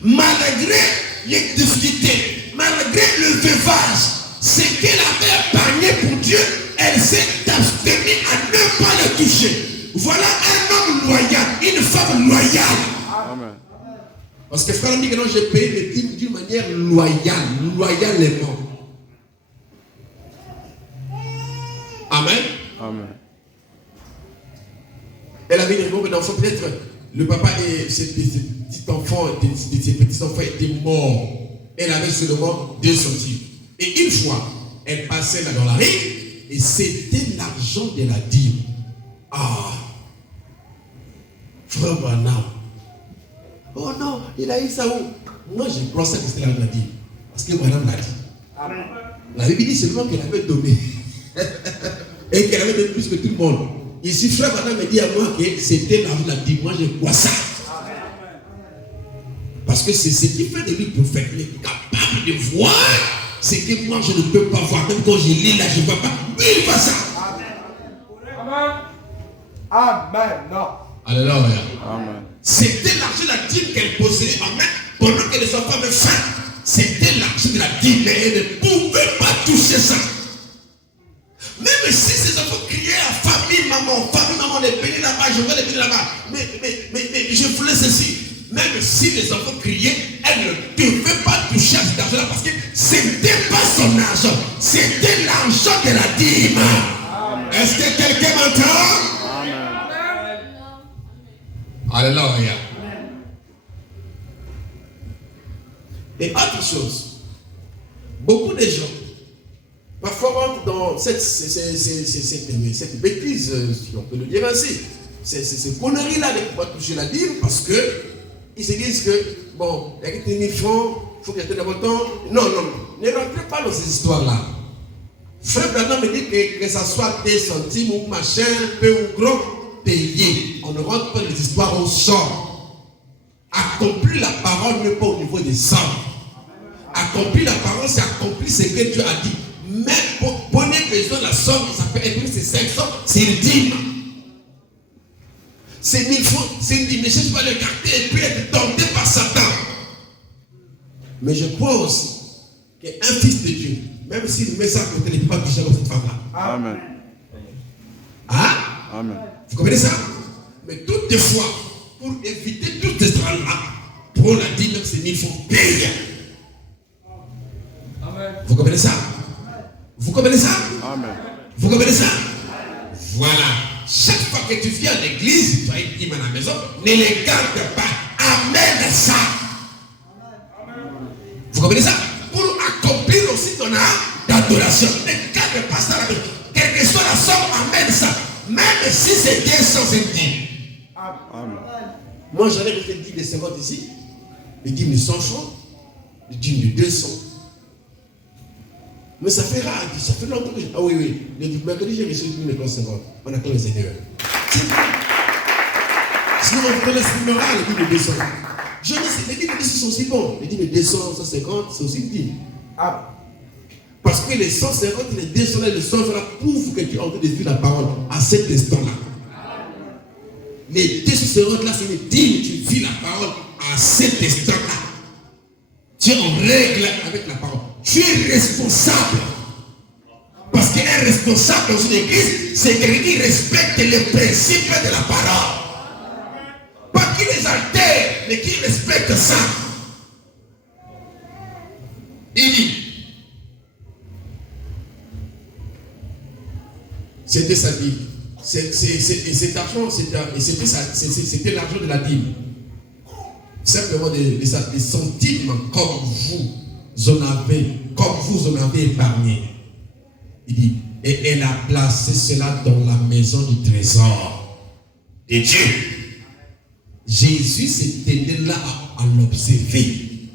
Malgré les difficultés, malgré le veuvage, ce qu'elle avait épargné pour Dieu, elle s'est abstenue à ne pas le toucher. Voilà un homme loyal, une femme loyale. Amen. Parce que frère dit que non, j'ai payé les dîmes d'une manière loyale, loyalement. Amen. Amen. Elle avait une bombe d'enfants, peut-être le papa et ses petits-enfants étaient morts. Elle avait seulement 2 centimes. Et une fois, elle passait là dans la rue et c'était l'argent de la dîme. Ah, frère Branham. Oh non, il a eu ça où? Moi, je crois ça que c'était l'argent de la dîme. Parce que Branham l'a dit. Amen. La Bible dit seulement qu'elle avait donné. Et qu'elle avait donné plus que tout le monde. Ici, frère Branham me dit à moi que c'était l'argent de la dîme. Moi, je crois ça. Parce que c'est ce qui fait de lui prophète. Il est capable de voir ce que moi je ne peux pas voir. Même quand je lis là, je ne vois pas. Lui, il voit ça. Amen. Amen. Non. Alléluia. Amen. C'était l'argent de la dîme qu'elle possédait en main pendant que les enfants avaient faim. C'était l'argent de la dîme, mais elle ne pouvait pas toucher ça. Même si ces enfants criaient à famille, maman, on est béni là-bas, je veux les bénir là-bas. Mais je voulais ceci. Même si les enfants criaient, elle ne devait pas toucher à cet argent-là parce que ce n'était pas son argent, c'était l'argent de la dîme. Est-ce que quelqu'un m'entend? Amen. Alléluia. Et autre chose, beaucoup de gens parfois rentrent dans cette bêtise, si on peut le dire ainsi, ces conneries-là de ne pas toucher la dîme parce que ils se disent que, bon, il y a que 10 000 francs, il faut qu'il y ait de temps. Non, ne rentrez pas dans ces histoires-là. Frère Branham me dit que ça soit des centimes ou machin, peu ou gros, payé. On ne rentre pas dans les histoires au sort. Accomplir la parole n'est pas au niveau des sommes. Accomplir la parole, c'est accomplir ce que Dieu a dit. Même pour besoin de la somme, ça peut être c'est 500, c'est une dîme. C'est 1000 francs, c'est une dîme. Ne cherche pas le garder et puis être tenté par Satan. Mais je crois aussi qu'un fils de Dieu, même s'il met ça à côté, il ne peut pas toucher cette femme-là. Amen. Hein? Amen. Vous comprenez ça? Mais toutefois, pour éviter toutes ces traces-là, pour la dîme, même c'est 1000 francs, paye. Vous comprenez ça? Vous comprenez ça? Amen. Vous comprenez ça? Voilà. Chaque fois que tu viens à l'église, tu as une dîme à la maison, ne les garde pas. Amène ça. Vous comprenez ça? Pour accomplir aussi ton art d'adoration. Ne garde pas ça à la maison. Quelle que soit la somme, amène ça. Même si c'est 200 centimes. Amen. Moi, j'en ai fait une dîme de 50 ici, une dîme de 100 francs, une dîme de 200. Mais ça fait rare, ça fait longtemps que je... Ah oui, le mercredi j'ai reçu une dîme de 50. On attend les aider. Sinon, on laisse le moral, les dîmes de 200. Je ne sais, les dîmes de 200 sont aussi bons. Les dîmes de 200, 150, c'est aussi une dîme. Parce que les 150 et les 200 et les 100 prouvent que tu es en train de vivre la parole à cet instant-là. Les 250 là, c'est une dîme, tu vis la parole à cet instant-là. Tu es en règle avec la parole. Tu es responsable. Parce qu'un responsable dans une église, c'est quelqu'un qui respecte les principes de la parole. Pas qui les altère, mais qui respecte ça. C'était sa dîme. Et cet argent, c'était l'argent de la dîme. Simplement des centimes comme vous en avez épargné. Il dit, et elle a placé cela dans la maison du trésor de Dieu. Jésus s'était là à l'observer.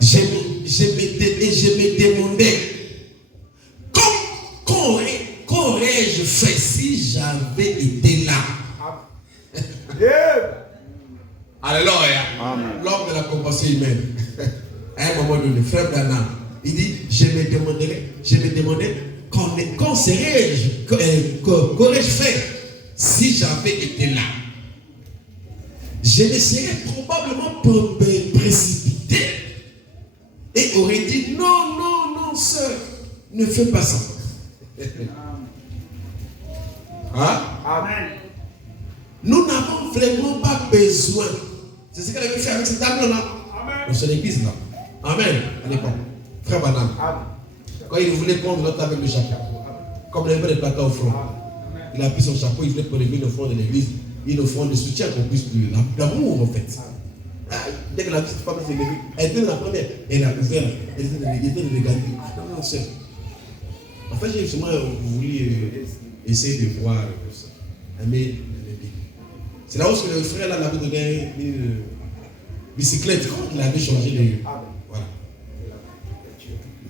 Je me demandais, qu'aurais-je fait si j'avais été là? Alléluia. L'homme de la compassion humaine. À un moment donné, frère Branham, il dit, je me demandais, qu'aurais-je fait si j'avais été là? Je me serais probablement précipité et aurait dit, non, sœur, ne fais pas ça. Hein? Amen. Nous n'avons vraiment pas besoin. C'est ce qu'elle avait fait avec cette dame-là. Dans son église là. Amen. À l'époque. Frère Banam. Quand il voulait prendre l'autre avec le chapeau. Comme il avait des plateaux au front. Il a pris son chapeau, il voulait prélever une offrande de l'église. Une offrande de soutien qu'on puisse d'amour en fait. Dès que la petite femme s'est levée, elle était la première. Elle a ouvert. Elle était de regarder. Non, sœur. En fait, j'ai justement voulu essayer de voir ça. Mais c'est là où le frère là l'avait donné une bicyclette quand il avait changé de. Voilà.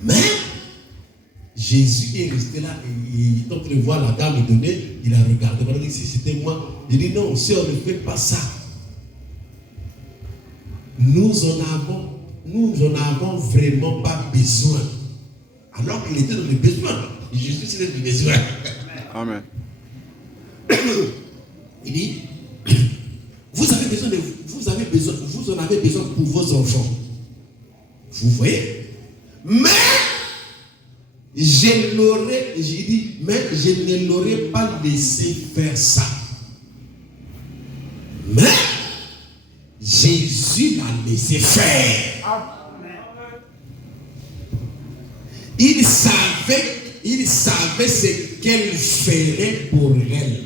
Mais Jésus est resté là et quand il voit la dame lui donner, il a regardé. Il a dit si c'était moi. Il dit non, sœur, ne faites pas ça. Nous en avons vraiment pas besoin. Alors qu'il était dans le besoin. Jésus était dans le besoin. Amen. Il dit, vous en avez besoin pour vos enfants. Vous voyez? Mais je ne l'aurais pas laissé faire ça. Mais Jésus l'a laissé faire. Il savait ce qu'elle ferait pour elle.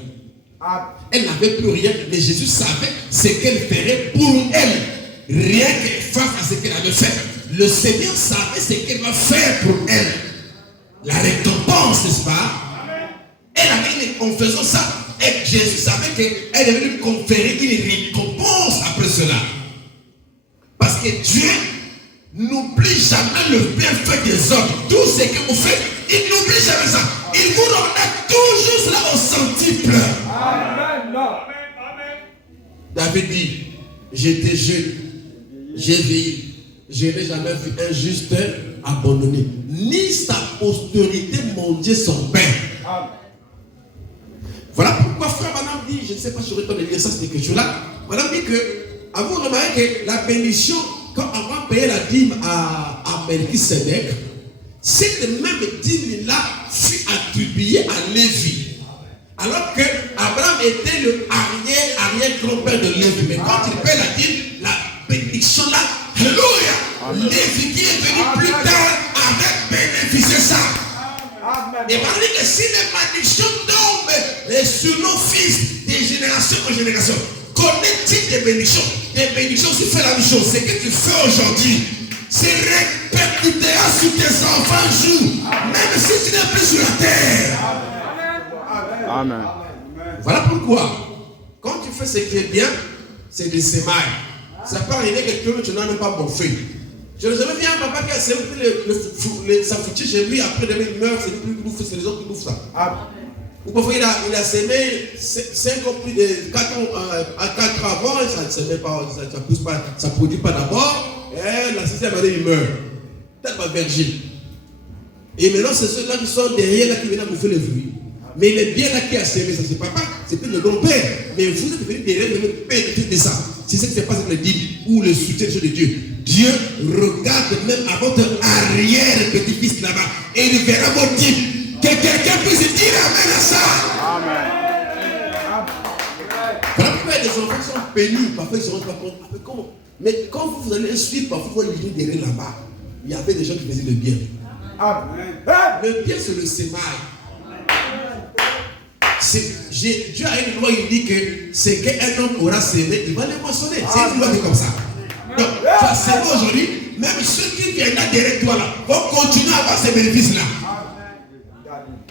Elle n'avait plus rien, mais Jésus savait ce qu'elle ferait pour elle. Rien que face à ce qu'elle avait fait. Le Seigneur savait ce qu'elle va faire pour elle. La récompense, n'est-ce pas? Elle avait, en faisant ça, et Jésus savait qu'elle devait lui conférer une récompense après cela. Parce que Dieu n'oublie jamais le bienfait des hommes. Tout ce que vous faites, il n'oublie jamais ça. Il vous remet toujours cela au centuple. Amen. David dit, j'étais jeune, j'ai vieilli, je n'ai jamais vu un juste abandonné, ni sa postérité manger son pain. Voilà pourquoi frère Banam dit, je ne sais pas si j'aurais le temps de lire ça, cette écriture-là. Banam dit que, avez-vous remarqué que la bénédiction, quand on va payer la dîme à Melchisédek, cette même dîme-là fut attribuée à Lévi. Alors que Abraham était le arrière-grand-père de Lévi. Mais quand il paye la dîme, la bénédiction là, alléluia, Lévi qui est venu plus tard avait bénéficié ça. Et par que si les malédictions tombent sur nos fils de génération en génération, connaît-il des bénédictions? Des bénédictions, tu fais la même chose. Ce que tu fais aujourd'hui, c'est répercutera sur tes enfants un jour, même si tu n'es plus sur la terre. Amen. Voilà pourquoi, quand tu fais ce qui est bien, c'est des sémailles. Ça peut arriver que tu n'as même pas bouffé. Je n'ai jamais vu un papa qui a semé sa foutue chez lui, après il meurt, c'est lui qui bouffe, c'est les autres qui bouffent ça. Ou parfois il a semé 5 ans plus de 4 ans avant, ça ne pousse pas, ça ne produit pas d'abord, et la 6e année il meurt. Peut-être pas virgile. Et maintenant c'est ceux-là qui sont derrière là qui viennent bouffer les fruits. Mais il est bien là qui a semé ça, c'est papa, c'est peut-être le grand-père. Mais vous êtes venus derrière, vous bénéficier de ça. C'est ce qui se passe avec le dîme ou le soutien de Dieu. Dieu regarde même à votre arrière-petit-fils là-bas et il verra votre dîme. Que quelqu'un puisse dire amen à ça. Amen. Voilà pourquoi les enfants sont bénis, parfois ils ne se rendent pas compte. Mais quand vous allez suivre, parfois vous allez derrière là-bas, il y avait des gens qui faisaient le bien. Amen. Le bien c'est le sémail. Dieu a une loi, il dit que c'est qu'un homme aura semé, il va le moissonner. C'est une loi qui est comme ça. Donc, tu as semé aujourd'hui, même ceux qui viennent là derrière toi là, vont continuer à avoir ces bénéfices-là.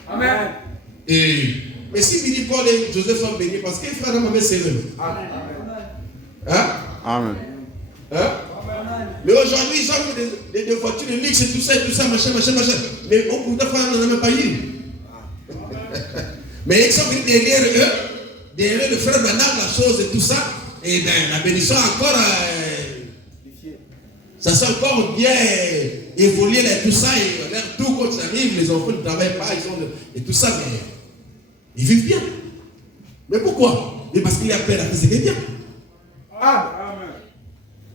Amen. Mais si Billy Paul et Joseph sont bénis, parce qu'ils frère maman c'est eux. Hein? Amen. Hein? Mais aujourd'hui, ils ont des voitures de luxe et tout ça, machin. Mais au bout de fois, on n'en a même pas eu. Mais ils sont venus derrière le frère Branham, la chose et tout ça. Et bien, la bénédiction encore, ça s'est encore bien évolué, là, tout ça. Et tout quand ça arrive, les enfants ne travaillent pas, et tout ça, mais ils vivent bien. Mais pourquoi? Mais parce qu'il y a peur à faire ce qui est bien. Amen.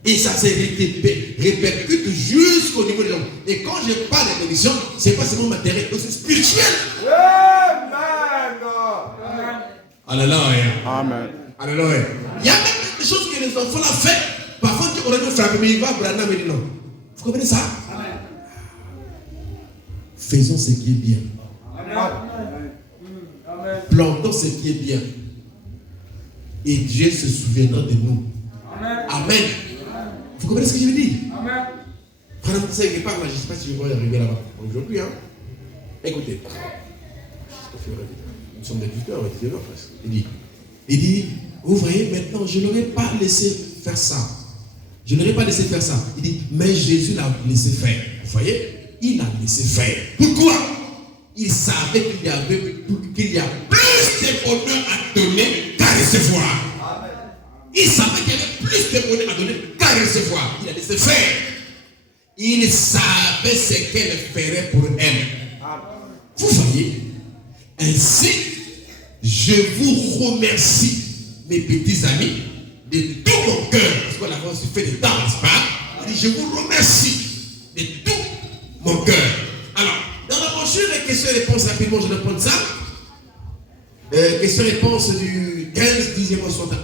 Et ça se répercute jusqu'au niveau des gens. Et quand je parle de bénédiction, ce n'est pas seulement matériel, c'est spirituel. Amen. Alléluia. Amen. Alléluia. Il y a même des choses que les enfants l'ont fait. Parfois, tu aurais dû frapper, mais il va Branham et dit non. Vous comprenez ça? Amen. Faisons ce qui est bien. Amen. Plantons ce qui est bien. Et Dieu se souviendra de nous. Amen. Amen. Vous comprenez ce que je veux dire? Amen. Frère, ça, il parle là, je ne sais pas si je vais y arriver là-bas. Aujourd'hui, hein. Écoutez. Nous sommes des 18h presque. Il dit, vous voyez, maintenant, je ne l'aurais pas laissé faire ça. Je ne l'aurais pas laissé faire ça. Il dit, mais Jésus l'a laissé faire. Vous voyez? Il a laissé faire. Pourquoi? Il savait qu'il y a plus de bonheur à donner qu'à recevoir. Il savait qu'il y avait plus de bonheur à donner qu'à recevoir. Il a laissé faire. Il savait ce qu'elle ferait pour elle. Vous voyez? Ainsi, je vous remercie, mes petits amis, de tout mon cœur, parce qu'on a aussi fait des temps, n'est-ce pas? Il dit, je vous remercie de tout mon cœur. Alors, dans la brochure, questions-réponses, rapidement, je vais prendre ça. Questions-réponses du 15, 10e au 61.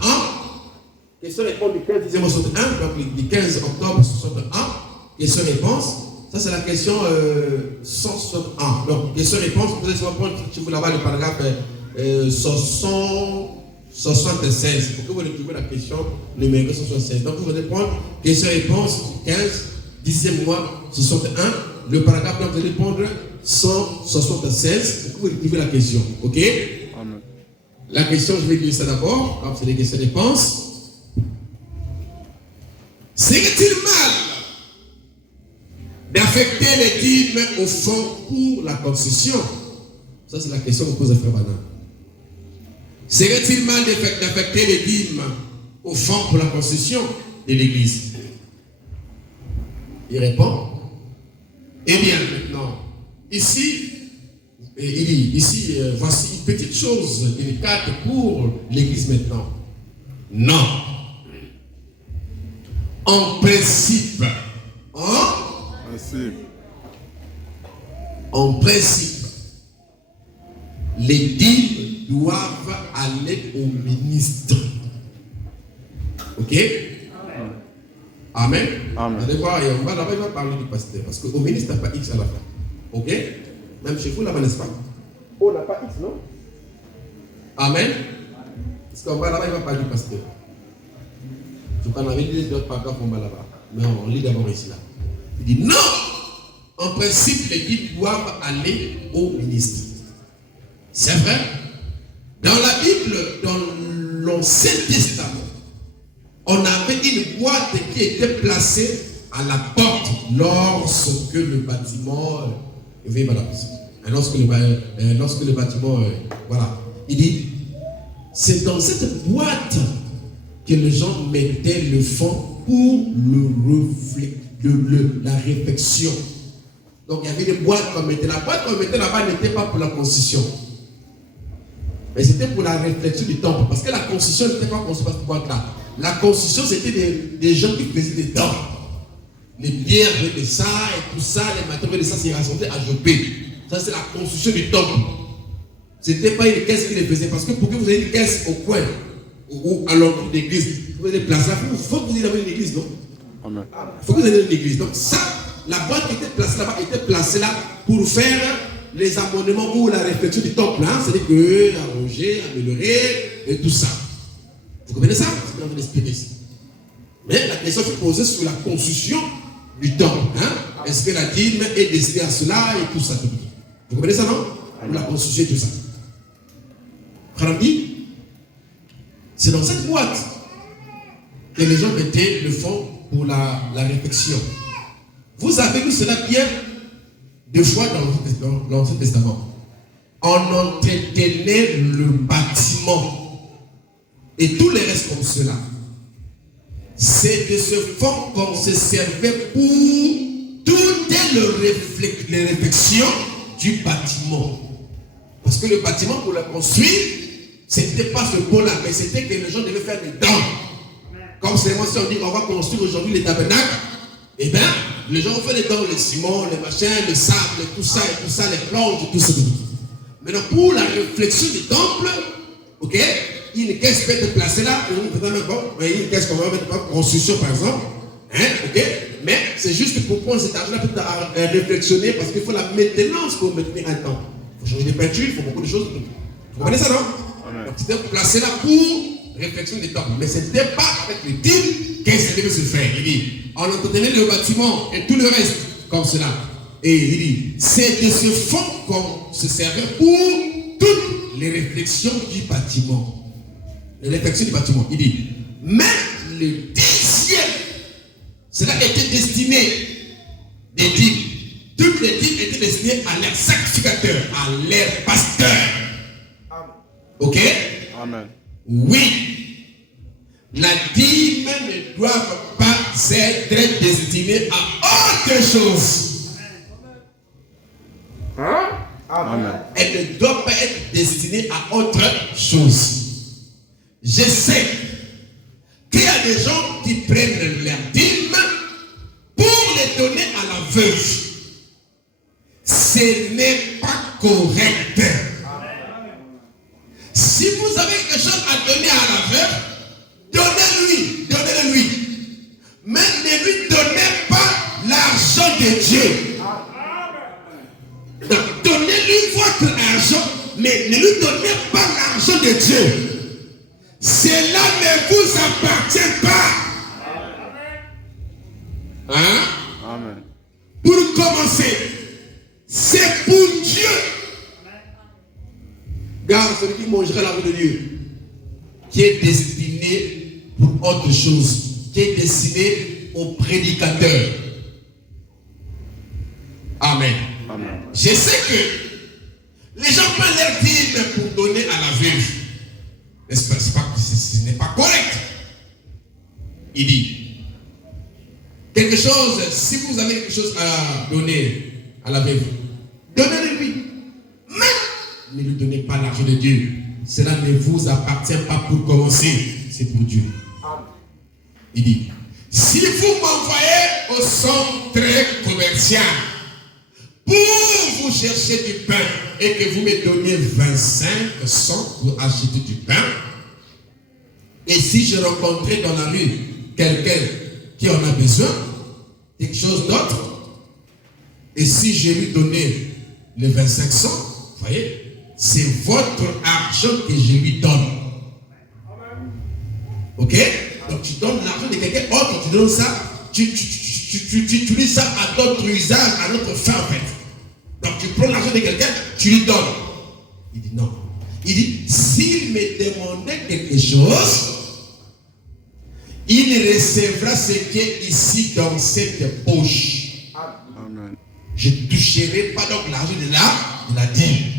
Questions-réponses du 15, 10e au 61, donc du 15 octobre 61. Questions-réponses. Ça, c'est la question 161. Donc, question-réponse, vous allez prendre, si vous l'avez le paragraphe 76. Pour que vous retrouvez la question numéro 176. Donc, vous allez prendre question-réponse 15, 10e mois 61. Le paragraphe, donc, vous allez prendre 176 pour que vous retrouvez la question. Ok? Amen. La question, je vais dire ça d'abord, comme c'est des questions-réponses. Serait-il mal d'affecter les dîmes au fond pour la concession? Ça, c'est la question que pose le frère Branham. Serait-il mal d'affecter les dîmes au fond pour la concession de l'Église? Il répond. Eh bien, maintenant, ici, il dit, ici, voici une petite chose délicate pour l'Église maintenant. Non. En principe, en principe, les dîmes doivent aller au ministre. Ok? Amen. Amen. Vous allez voir, on va là-bas, il va parler du pasteur. Parce qu'au ministre, il n'y a pas X à la fin. Ok? Même chez vous, là-bas, n'est-ce pas? On n'a pas X, non? Amen. Parce qu'on va là-bas, il va parler du pasteur. Je qu'on avait dit d'autres paragraphes, on va là-bas. Mais on lit d'abord ici, là. Il dit non! En principe, les dîmes doivent aller au ministre. C'est vrai? Dans la Bible, dans l'Ancien Testament, on avait une boîte qui était placée à la porte lorsque le bâtiment lorsque le bâtiment voilà. Il dit, c'est dans cette boîte que les gens mettaient le fond pour la réflexion. Donc il y avait des boîtes qu'on mettait. La boîte qu'on mettait là-bas n'était pas pour la construction, mais c'était pour la réflexion du temple. Parce que la construction n'était pas construite par cette boîte-là. La construction, c'était des gens qui faisaient des dents. Les pierres de ça et tout ça, les matériaux de ça, c'est rassemblé à Jopé. Ça, c'est la construction du temple. Ce n'était pas une caisse qui les faisait. Parce que pour que vous ayez une caisse au coin ou à l'entour de l'église, vous avez des places là. Il faut que vous ayez une église, non? Il faut que vous ayez une église. Donc ça, la boîte qui était placée là-bas était placée là pour faire les abonnements ou la réflexion du temple, hein, c'est-à-dire que arranger, améliorer et tout ça. Vous comprenez ça? C'est dans l'esprit ici. Mais la question est posée sur la construction du temple. Hein? Est-ce que la dîme est destinée à cela et tout ça? Vous comprenez ça, non? Ou la construction et tout ça. Frère dit, c'est dans cette boîte que les gens mettaient le fond pour la réflexion. Vous avez vu cela bien deux fois dans l'Ancien Testament. On entretenait le bâtiment et tout le reste comme cela. C'est de ce fond qu'on se servait pour toutes les réflexions du bâtiment. Parce que le bâtiment, pour le construire, ce n'était pas ce pot-là, mais c'était que les gens devaient faire des dents. Comme c'est moi, si on dit qu'on va construire aujourd'hui les tabernacles, eh bien, les gens ont fait les dents, les ciments, les machins, le sable, tout ça, les planches, tout ça. Maintenant, pour la réflexion du temple, ok, une caisse peut être placée là, une caisse qu'on va mettre en construction par exemple, hein, ok, mais c'est juste pour prendre cet argent-là peut-être à réflexionner parce qu'il faut la maintenance pour maintenir un temple. Il faut changer de peinture, il faut beaucoup de choses. Vous comprenez ça, non? Donc c'était placé là pour réflexion des temples, mais ce n'était pas avec le dîme qu'est-ce qui devait se faire. Il dit, on entretenait le bâtiment et tout le reste comme cela. Et il dit, c'est de ce fond qu'on se servait pour toutes les réflexions du bâtiment. Les réflexions du bâtiment. Il dit, mais le 10e, cela était destiné, des dîmes. Toutes les dîmes étaient destinées à leur sacrificateur, à leur pasteur. Ok? Amen. Oui. La dîme ne doit pas être destinée à autre chose. Hein? Amen. Elle ne doit pas être destinée à autre chose. Je sais qu'il y a des gens qui prennent leur dîme pour les donner à la veuve. Ce n'est pas correct. Si vous avez quelque chose à donner à la veuve, donnez-le-lui. Mais ne lui donnez pas l'argent de Dieu. Donc, donnez-lui votre argent, mais ne lui donnez pas l'argent de Dieu. Cela ne vous appartient pas. Hein? Amen. Pour commencer, c'est pour Dieu. Garde celui qui mangera la vie de Dieu, qui est destiné pour autre chose, qui est destiné au prédicateur. Amen. Amen. Je sais que les gens prennent leur dîme pour donner à la veuve. N'est-ce pas? Ce n'est pas correct. Il dit quelque chose, si vous avez quelque chose à donner à la veuve, donnez-le lui. Mais ne lui donnez pas l'argent de Dieu. Cela ne vous appartient pas pour commencer. C'est pour Dieu. Il dit, si vous m'envoyez au centre commercial pour vous chercher du pain et que vous me donniez 25 cents pour acheter du pain, et si je rencontrais dans la rue quelqu'un qui en a besoin, quelque chose d'autre, et si je lui donnais les 25 cents, vous voyez, c'est votre argent que je lui donne. Ok? Donc tu donnes l'argent de quelqu'un autre, tu donnes ça, tu utilises ça à d'autres usages, à notre fin en fait. Donc tu prends l'argent de quelqu'un, tu lui donnes. Il dit non. Il dit, s'il me demandait quelque chose, il recevra ce qui est ici dans cette poche. Amen. Je ne toucherai pas donc l'argent de la dîme.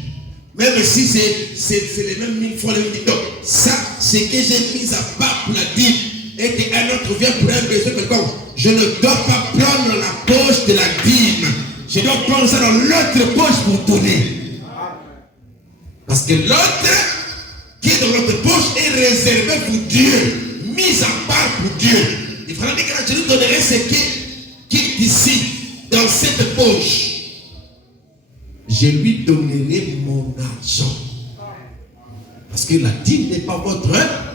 Même si c'est les mêmes 1000 fois le même donc ça, c'est que j'ai mis à part pour la dîme et qu'un autre vient pour un besoin quelconque. Je ne dois pas prendre la poche de la dîme. Je dois prendre ça dans l'autre poche pour donner. Parce que l'autre qui est dans l'autre poche est réservé pour Dieu, mis à part pour Dieu. Il faudra dire que je lui donnerai ce qui est ici, dans cette poche. Je lui donnerai mon argent. Parce que la dîme n'est pas votre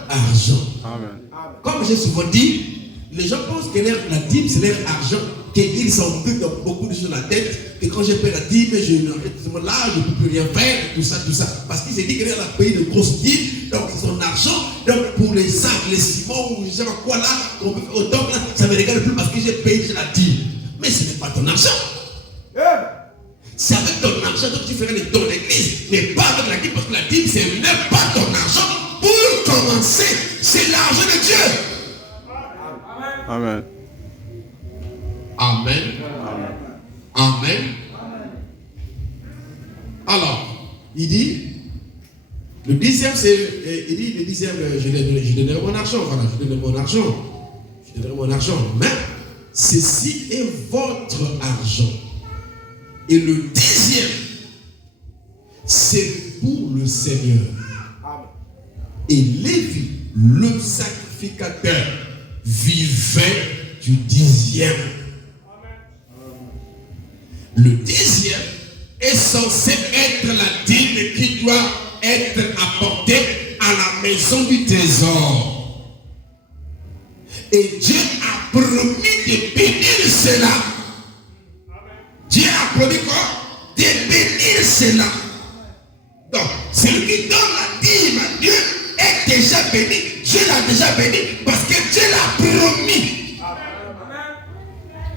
argent. Amen. Comme j'ai souvent dit, les gens pensent que la dîme, c'est leur argent, qu'ils s'embêtent dans beaucoup de choses dans la tête, que quand j'ai payé la dîme, là, je ne peux plus rien faire, tout ça. Parce qu'il s'est dit qu'il a payé de grosses dîmes, donc c'est son argent, donc pour les sacs, les ciments, ou je ne sais pas quoi là, on peut faire autant, là, ça ne me regarde plus parce que j'ai payé déjà la dîme. Mais ce n'est pas ton argent. C'est avec ton argent que tu ferais les dons d'église, mais pas avec la dîme, parce que la dîme, ce n'est pas ton argent. Pour commencer, c'est l'argent de Dieu. Amen. Amen. Amen. Alors, il dit, le dixième, je donnerai mon argent. Voilà, je donnerai mon argent. Mais, ceci est votre argent. Et le dixième, c'est pour le Seigneur. Et Lévi, le sacrificateur, vivait du dixième. Le dixième est censé être la dîme qui doit être apportée à la maison du trésor. Et Dieu a promis de bénir cela. Dieu a promis quoi? De bénir cela. Donc, celui qui donne la dîme à Dieu est déjà béni. Dieu l'a déjà béni parce que Dieu l'a promis.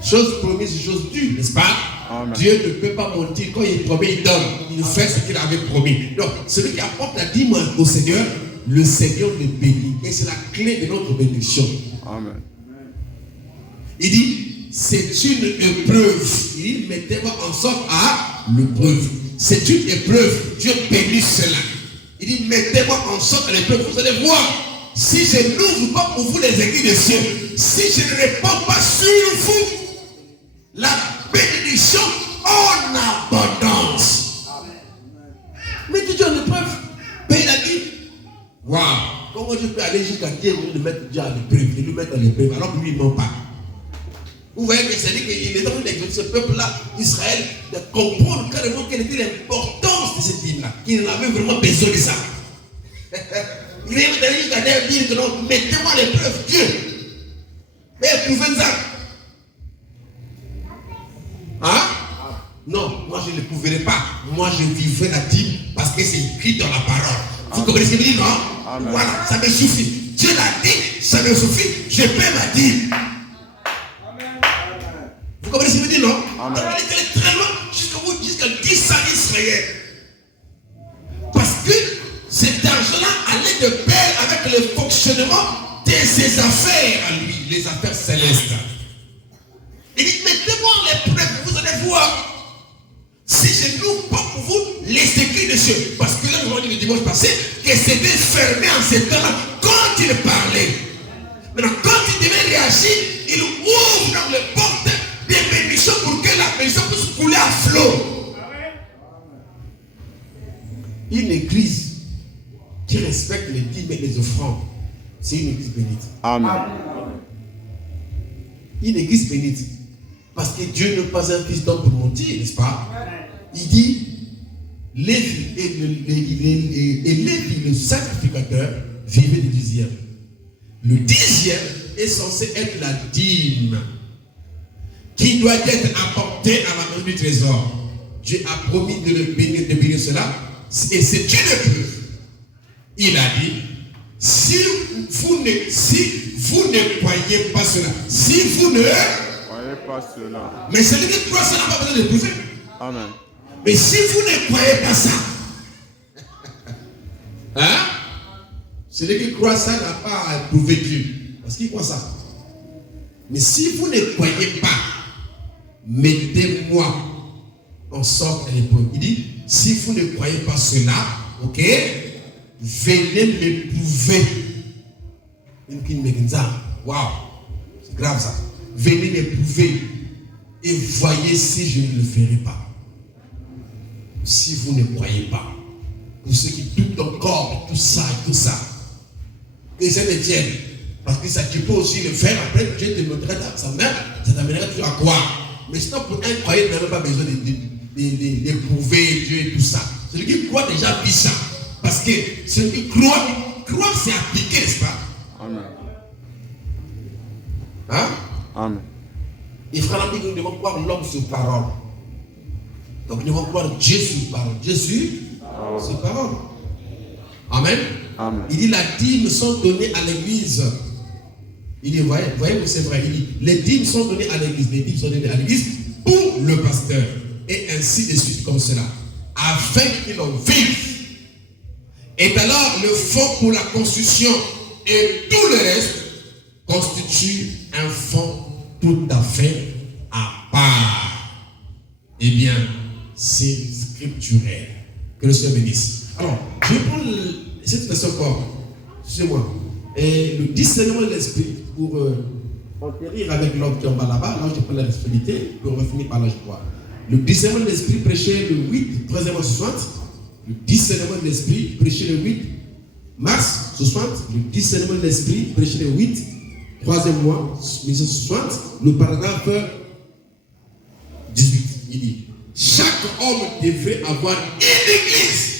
Chose promise, chose due, n'est-ce pas? Amen. Dieu ne peut pas mentir. Quand il promet, il donne. Il fait ce qu'il avait promis. Donc, celui qui apporte la dîme au Seigneur, le Seigneur le bénit. Et c'est la clé de notre bénédiction. Amen. Il dit, c'est une épreuve. Il dit, mettez-moi en sorte à l'épreuve. C'est une épreuve. Dieu bénit cela. Il dit, mettez-moi en sorte à l'épreuve. Vous allez voir, si je n'ouvre pas pour vous les aiguilles des cieux, si je ne réponds pas sur vous, la bénédiction en abondance. Mettez Dieu en épreuve. Paye la vie. Waouh. Comment je peux aller jusqu'à Dieu et le mettre Dieu à l'épreuve, et le mettre à l'épreuve alors que lui il ne ment pas. Vous voyez que c'est dit qu'il est en train d'exhorter ce peuple-là, Israël, de comprendre carrément quelle était l'importance de cette dîme-là, qu'il avait vraiment besoin de ça. Il est allé jusqu'à dire que non, mettez-moi à l'épreuve, Dieu. Mais éprouvez ça. Hein? Non, moi je ne le prouverai pas. Moi je vivrai la dîme parce que c'est écrit dans la parole. Vous comprenez ce que je dis, non? Amen. Voilà, ça me suffit. Dieu l'a dit, ça me suffit. Je paie ma dîme. Vous comprenez ce que je dis, non? Donc il est allé très loin jusqu'à 10 ans Israël. Parce que cet argent-là allait de pair avec le fonctionnement de ses affaires à lui, les affaires célestes. Il dit, mettez-moi en l'épreuve, vous allez voir. Si je n'ouvre pas pour vous les écrits de cieux. Parce que là, nous avons dit le dimanche passé que c'était fermé en ces temps-là quand il parlait. Maintenant, quand il devait réagir, il ouvre dans les portes des bénédictions pour que la bénédiction puisse couler à flot. Une église qui respecte les dîmes et les offrandes, c'est une église bénite. Amen. Une église bénite. Parce que Dieu n'est pas un fils d'homme pour mentir, n'est-ce pas? Il dit, Lévi le sacrificateur vivait du dixième. Le dixième est censé être la dîme qui doit être apportée à la maison du trésor. Dieu a promis de bénir cela. Et c'est une épreuve. Il a dit, si vous ne croyez pas cela, si vous ne croyez pas cela. Mais celui qui croit cela n'a pas besoin de prouver. Amen. Mais si vous ne croyez pas ça, hein? Celui qui croit ça n'a pas à prouver Dieu. Parce qu'il croit ça. Mais si vous ne croyez pas, mettez-moi en sorte à l'épreuve. Il dit, si vous ne croyez pas cela, ok, venez m'éprouver. Waouh, c'est grave ça. Venez m'éprouver et voyez si je ne le ferai pas. Si vous ne croyez pas, pour ceux qui doutent encore, tout ça et tout ça, et ça les tienne. Parce que ça, tu peux aussi le faire, après Dieu te montrera sa main, ça t'amènera toujours à croire. Mais sinon, pour un croyant, il n'a pas besoin d'éprouver Dieu et tout ça. Celui qui croit déjà vit ça. Parce que celui qui croit c'est appliqué, n'est-ce pas? Amen. Hein? Amen. Et frère dit que nous devons croire l'homme sur parole. Donc nous devons croire Dieu sur parole. Dieu sur parole. Amen. Amen. Il dit, la dîme sont données à l'église. Il dit, voyez que c'est vrai. Il dit, les dîmes sont données à l'église. Les dîmes sont données à l'église pour le pasteur. Et ainsi de suite comme cela. Afin qu'il en vive. Et alors, le fonds pour la construction et tout le reste constitue un fonds tout à fait à part. Eh bien, c'est scripturel. Que le Seigneur bénisse. Alors, je vais prendre cette version encore. Excusez-moi. Et le discernement de l'esprit pour enterrir avec l'homme qui est en bas là-bas. Là, je prends la responsabilité. Puis on va finir par là, je crois. Le discernement de l'esprit prêché le 8, 3e 60. Le discernement de l'esprit prêché le 8 mars 60. Le discernement de l'esprit prêché le 8, 3e mois 1960. Le paragraphe 18. Il dit, chaque homme devrait avoir une église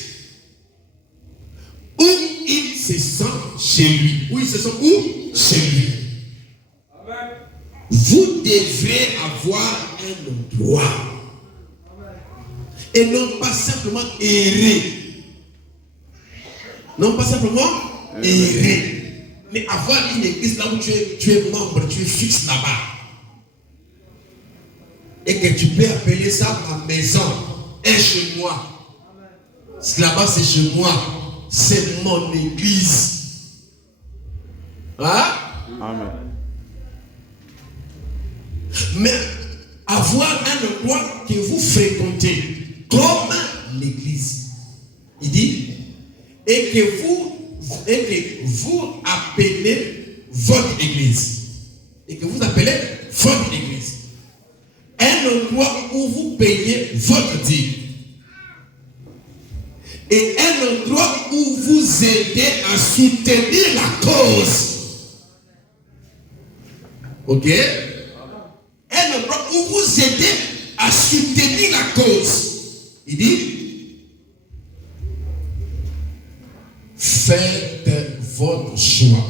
où il se sent chez lui. Où il se sent où? Chez lui. Amen. Vous devrez avoir un endroit. Et non pas simplement errer. Non pas simplement errer. Mais avoir une église là où tu es membre, tu es fixe là-bas. Et que tu peux appeler ça ma maison. Et chez moi. Là-bas c'est chez moi. C'est mon église. Hein? Amen. Mais avoir un endroit que vous fréquentez comme l'église. Il dit, et que vous appelez votre église. Et que vous appelez votre église. Un endroit où vous payez votre dîme. Et un endroit où vous aidez à soutenir la cause. Ok? Un endroit où vous aidez à soutenir la cause. Il dit, faites votre choix.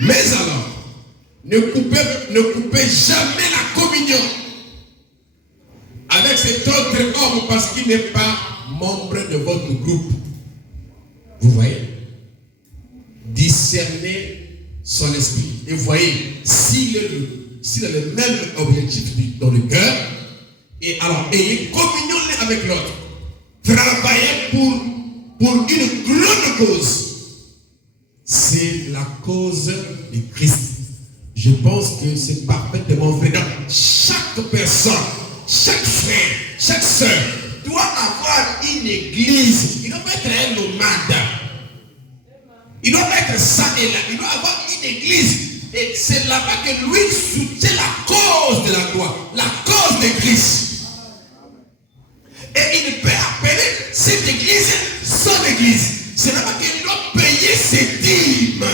Mais alors, ne coupez jamais la communion avec cet autre homme parce qu'il n'est pas membre de votre groupe. Vous voyez? Discernez son esprit. Et voyez, s'il a le même objectif dans le cœur, et alors ayez communion l'un avec l'autre. Travaillez pour une grande cause. C'est la cause de Christ. Je pense que c'est parfaitement vrai. Chaque personne, chaque frère, chaque soeur doit avoir une église. Il doit pas être un nomade. Il doit pas être ça et là. Il doit avoir une église. Et c'est là-bas que lui soutient la cause de la loi, la cause de Christ. Et il peut appeler cette église son église. C'est là-bas qu'il doit payer ses dîmes.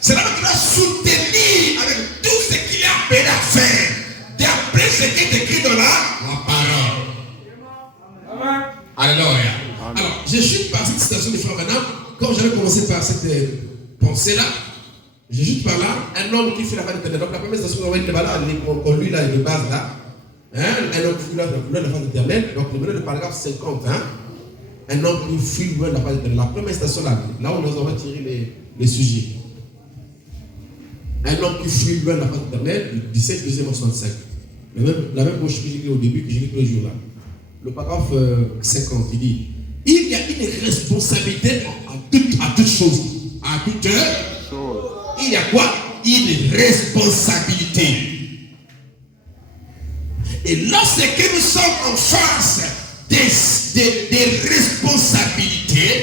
C'est là-bas qu'il doit soutenir avec tout ce qu'il est appelé à faire. D'après ce qui est écrit dans la parole. Amen. Alléluia. Alors, je suis parti de cette citation de Frère Branham. Comme j'avais commencé par cette pensée-là, je suis par là, un homme qui fait la face éternelle. Donc la première citation qu'on va là, on lit là, de base là. Hein? Un homme qui fuit loin de la face éternelle. Donc le paragraphe 50. Hein? Un homme qui fuit loin de la face éternelle. La première citation là, là où nous avons tiré les sujets. Un homme qui fuit loin de la face éternelle, le 17, 2e, 65. La même chose que j'ai dit au début, que j'ai dit tous les jours là. Le paragraphe 50, il dit, il y a une responsabilité à toute chose. À toute chose. Il y a quoi? Une responsabilité. Et lorsque nous sommes en face des responsabilités,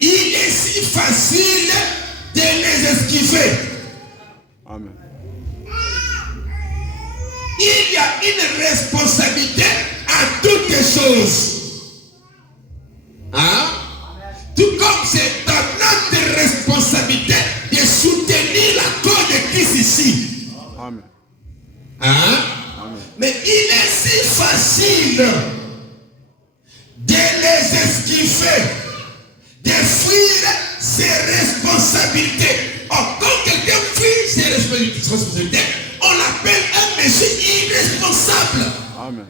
il est si facile de les esquiver. Amen. Il y a une responsabilité à toutes les choses. Hein? Tout comme c'est dans notre responsabilité de soutenir la cause de Christ ici. Amen. Hein? Amen. Mais il est si facile de les esquiver, de fuir ses responsabilités. Or, quand responsabilité, on l'appelle un monsieur irresponsable. Amen.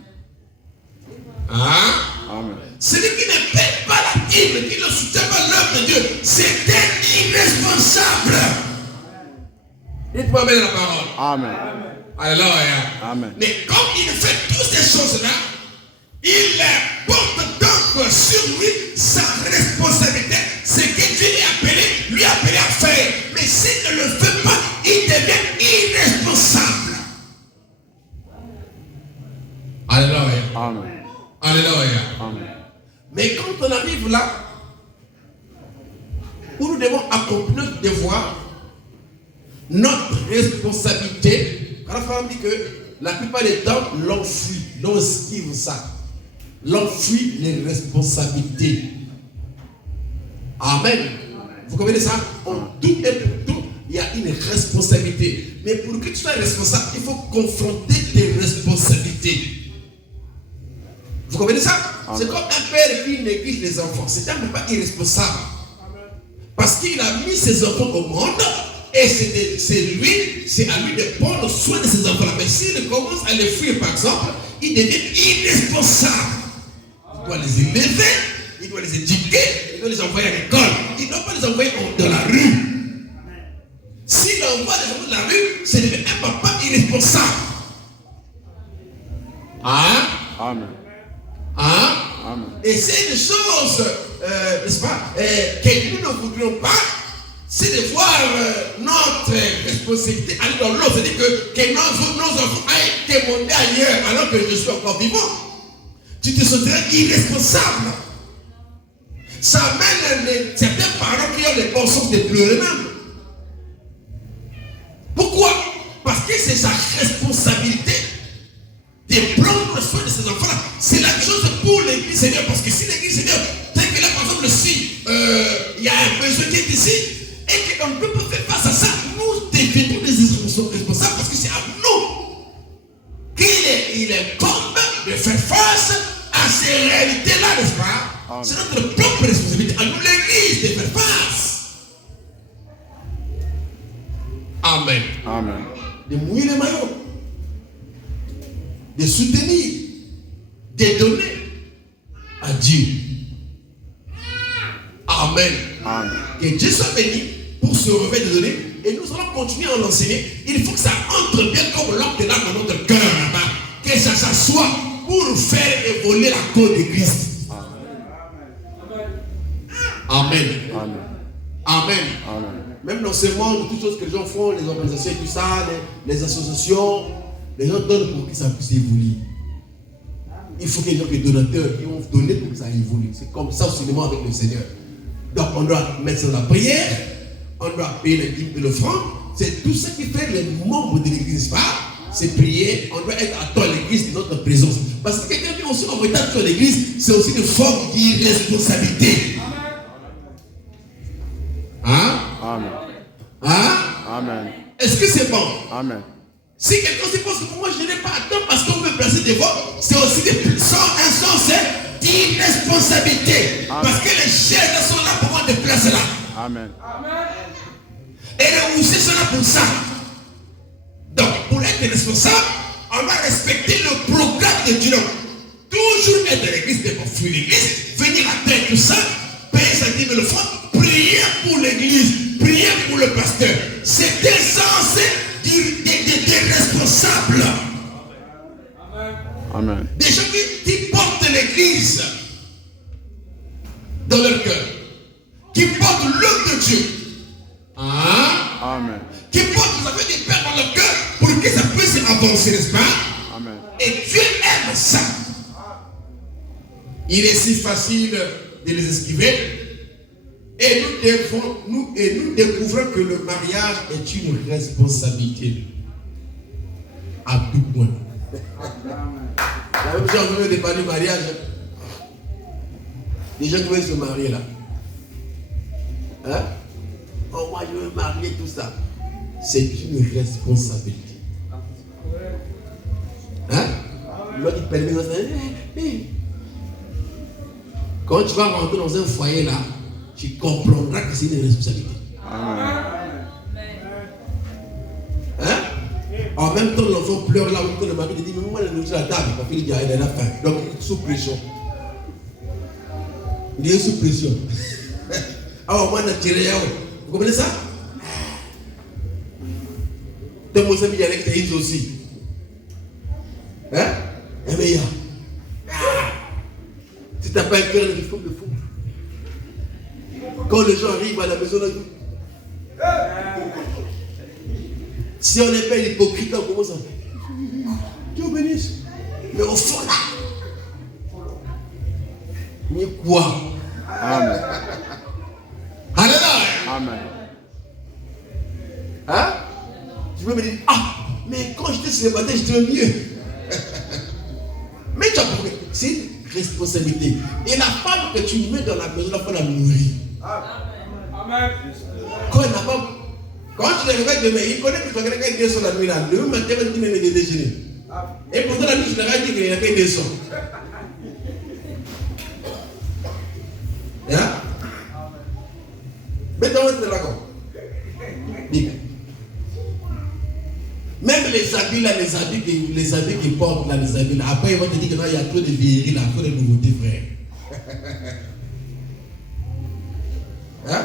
Hein? Amen. Celui qui ne paie pas la dîme, qui ne soutient pas l'œuvre de Dieu, c'est un irresponsable. Dites-moi bien la parole. Amen. Alléluia. Amen. Mais comme il fait toutes ces choses-là, il porte donc sur lui sa responsabilité. Ce que Dieu lui a appelé à faire. Mais s'il ne le fait pas, il devient irresponsable. Alléluia. Amen. Alléluia. Amen. Mais quand on arrive là, où nous devons accomplir notre devoir, notre responsabilité, quand on dit que la plupart des temps, l'on fuit, l'on esquive ça. L'on fuit les responsabilités. Amen. Vous comprenez ça? En tout et pour tout, il y a une responsabilité. Mais pour que tu sois responsable, il faut confronter tes responsabilités. Vous comprenez ça? C'est comme un père qui néglige les enfants. C'est un papa irresponsable. Parce qu'il a mis ses enfants au monde et c'est à lui de prendre soin de ses enfants. Mais s'il commence à les fuir, par exemple, il devient irresponsable. Il doit les élever, il doit les éduquer, il doit les envoyer à l'école. Il ne doit pas les envoyer dans la rue. S'il envoie les enfants dans la rue, c'est devenu un papa irresponsable. Hein? Amen. Hein? Amen. Et c'est des choses, n'est-ce pas, que nous ne voudrions pas, c'est de voir notre responsabilité aller dans l'autre. C'est-à-dire que nos enfants aient été montés ailleurs alors que je suis encore vivant. Tu te sentirais irresponsable. Ça amène certains parents qui ont les bonnes chances de pleurer même. Pourquoi? Parce que c'est sa responsabilité de prendre soin de ses enfants-là. C'est la même chose pour l'église Seigneur. Parce que si l'église Seigneur, tel que là, par exemple, si il y a un besoin qui est ici, et qu'on ne peut pas faire face à ça, nous devenons des responsables parce que c'est à nous qu'il incombe de faire face à ces réalités-là, n'est-ce pas? C'est notre propre responsabilité, à nous l'église, de faire face. Amen. Amen. De mouiller les maillots, de soutenir, de donner à Dieu. Amen. Amen. Que Dieu soit béni pour ce réveil de donner. Et nous allons continuer à l'enseigner. Il faut que ça entre bien comme l'homme de l'âme dans notre cœur là-bas. Que ça s'assoie pour faire évoluer la cause de Christ. Amen. Amen. Amen. Amen. Même dans ce monde, toutes choses que les gens font, les organisations et tout ça, les associations, les gens donnent pour que ça puisse évoluer. Il faut que les gens, les donateurs, qui vont donner pour que ça évolue. C'est comme ça aussi avec le Seigneur. Donc on doit mettre ça dans la prière, on doit payer les dîmes et l'offrande. C'est tout ça qui fait les membres de l'église, pas? C'est prier, on doit être à toi l'église de notre présence. Parce que quelqu'un qui est aussi en retard sur l'église, c'est aussi une forme d'irresponsabilité. Hein? Amen. Hein? Amen. Est-ce que c'est bon? Amen. Si quelqu'un se pense que moi je n'ai pas à temps parce qu'on me placer devant, c'est aussi un sens d'irresponsabilité. Parce que les chaises sont là pour moi te placer là. Amen. Et les housses sont là pour ça. Donc, pour être responsable, on va respecter le programme de Dieu. Toujours être à l'église, de fuir l'église, venir à terre tout ça, payer sa dîme et le fond, prier pour l'église, prier pour le pasteur. C'est un sens des responsables. Amen. Des gens qui portent l'église dans leur cœur, qui portent l'œuvre de Dieu. Hein? Amen. Qui portent les affaires du Père dans leur cœur pour que ça puisse avancer, n'est-ce pas? Amen. Et Dieu aime ça. Il est si facile de les esquiver. Et nous découvrons que le mariage est une responsabilité à tout point. La même chose, on veut dépanner le mariage. Les gens qui veulent se marier là. Hein? Oh, moi je veux marier, tout ça. C'est une responsabilité. Hein? L'autre il permet de dire, quand tu vas rentrer dans un foyer là, tu comprendras que c'est une responsabilité. Amen. En même temps, l'enfant pleure là, en même temps, le mari lui dit, mais moi, la nourriture à la table. Parce qu'il dit, il a faim. Donc, il est sous pression. Il est sous pression. Alors, moi, je tiré. Vous comprenez ça? Donc, moi, ça me dit, avec Taïs aussi. Hein? Eh, mais il y a. Si tu n'as pas un cœur, il faut le fou. Quand les gens arrivent à la maison, là, si on n'est pas hypocrite, on commence à. Dieu bénisse. Mais au fond là, ni quoi? Amen. Alléluia. Amen. Hein? Tu peux me dire, ah, mais quand j'étais célibataire, j'étais mieux. Mais tu as compris, c'est une responsabilité. Et la femme que tu mets dans la maison, la femme la nourrit. Amen. Quand elle n'a pas. Quand tu les réveilles demain, il connaît que tu vas quelqu'un qui descend la nuit là. Le matin, il va te dire de déjeuner. Et pourtant, la nuit, je leur ai dit qu'il y a quelqu'un qui descend. Hein? Mais dans votre d'accord. Même les habits là, les habits qu'ils portent là, les habits là. Après, ils vont te dire que non, il y a trop de vieilleries là, trop de nouveautés, frère. Hein?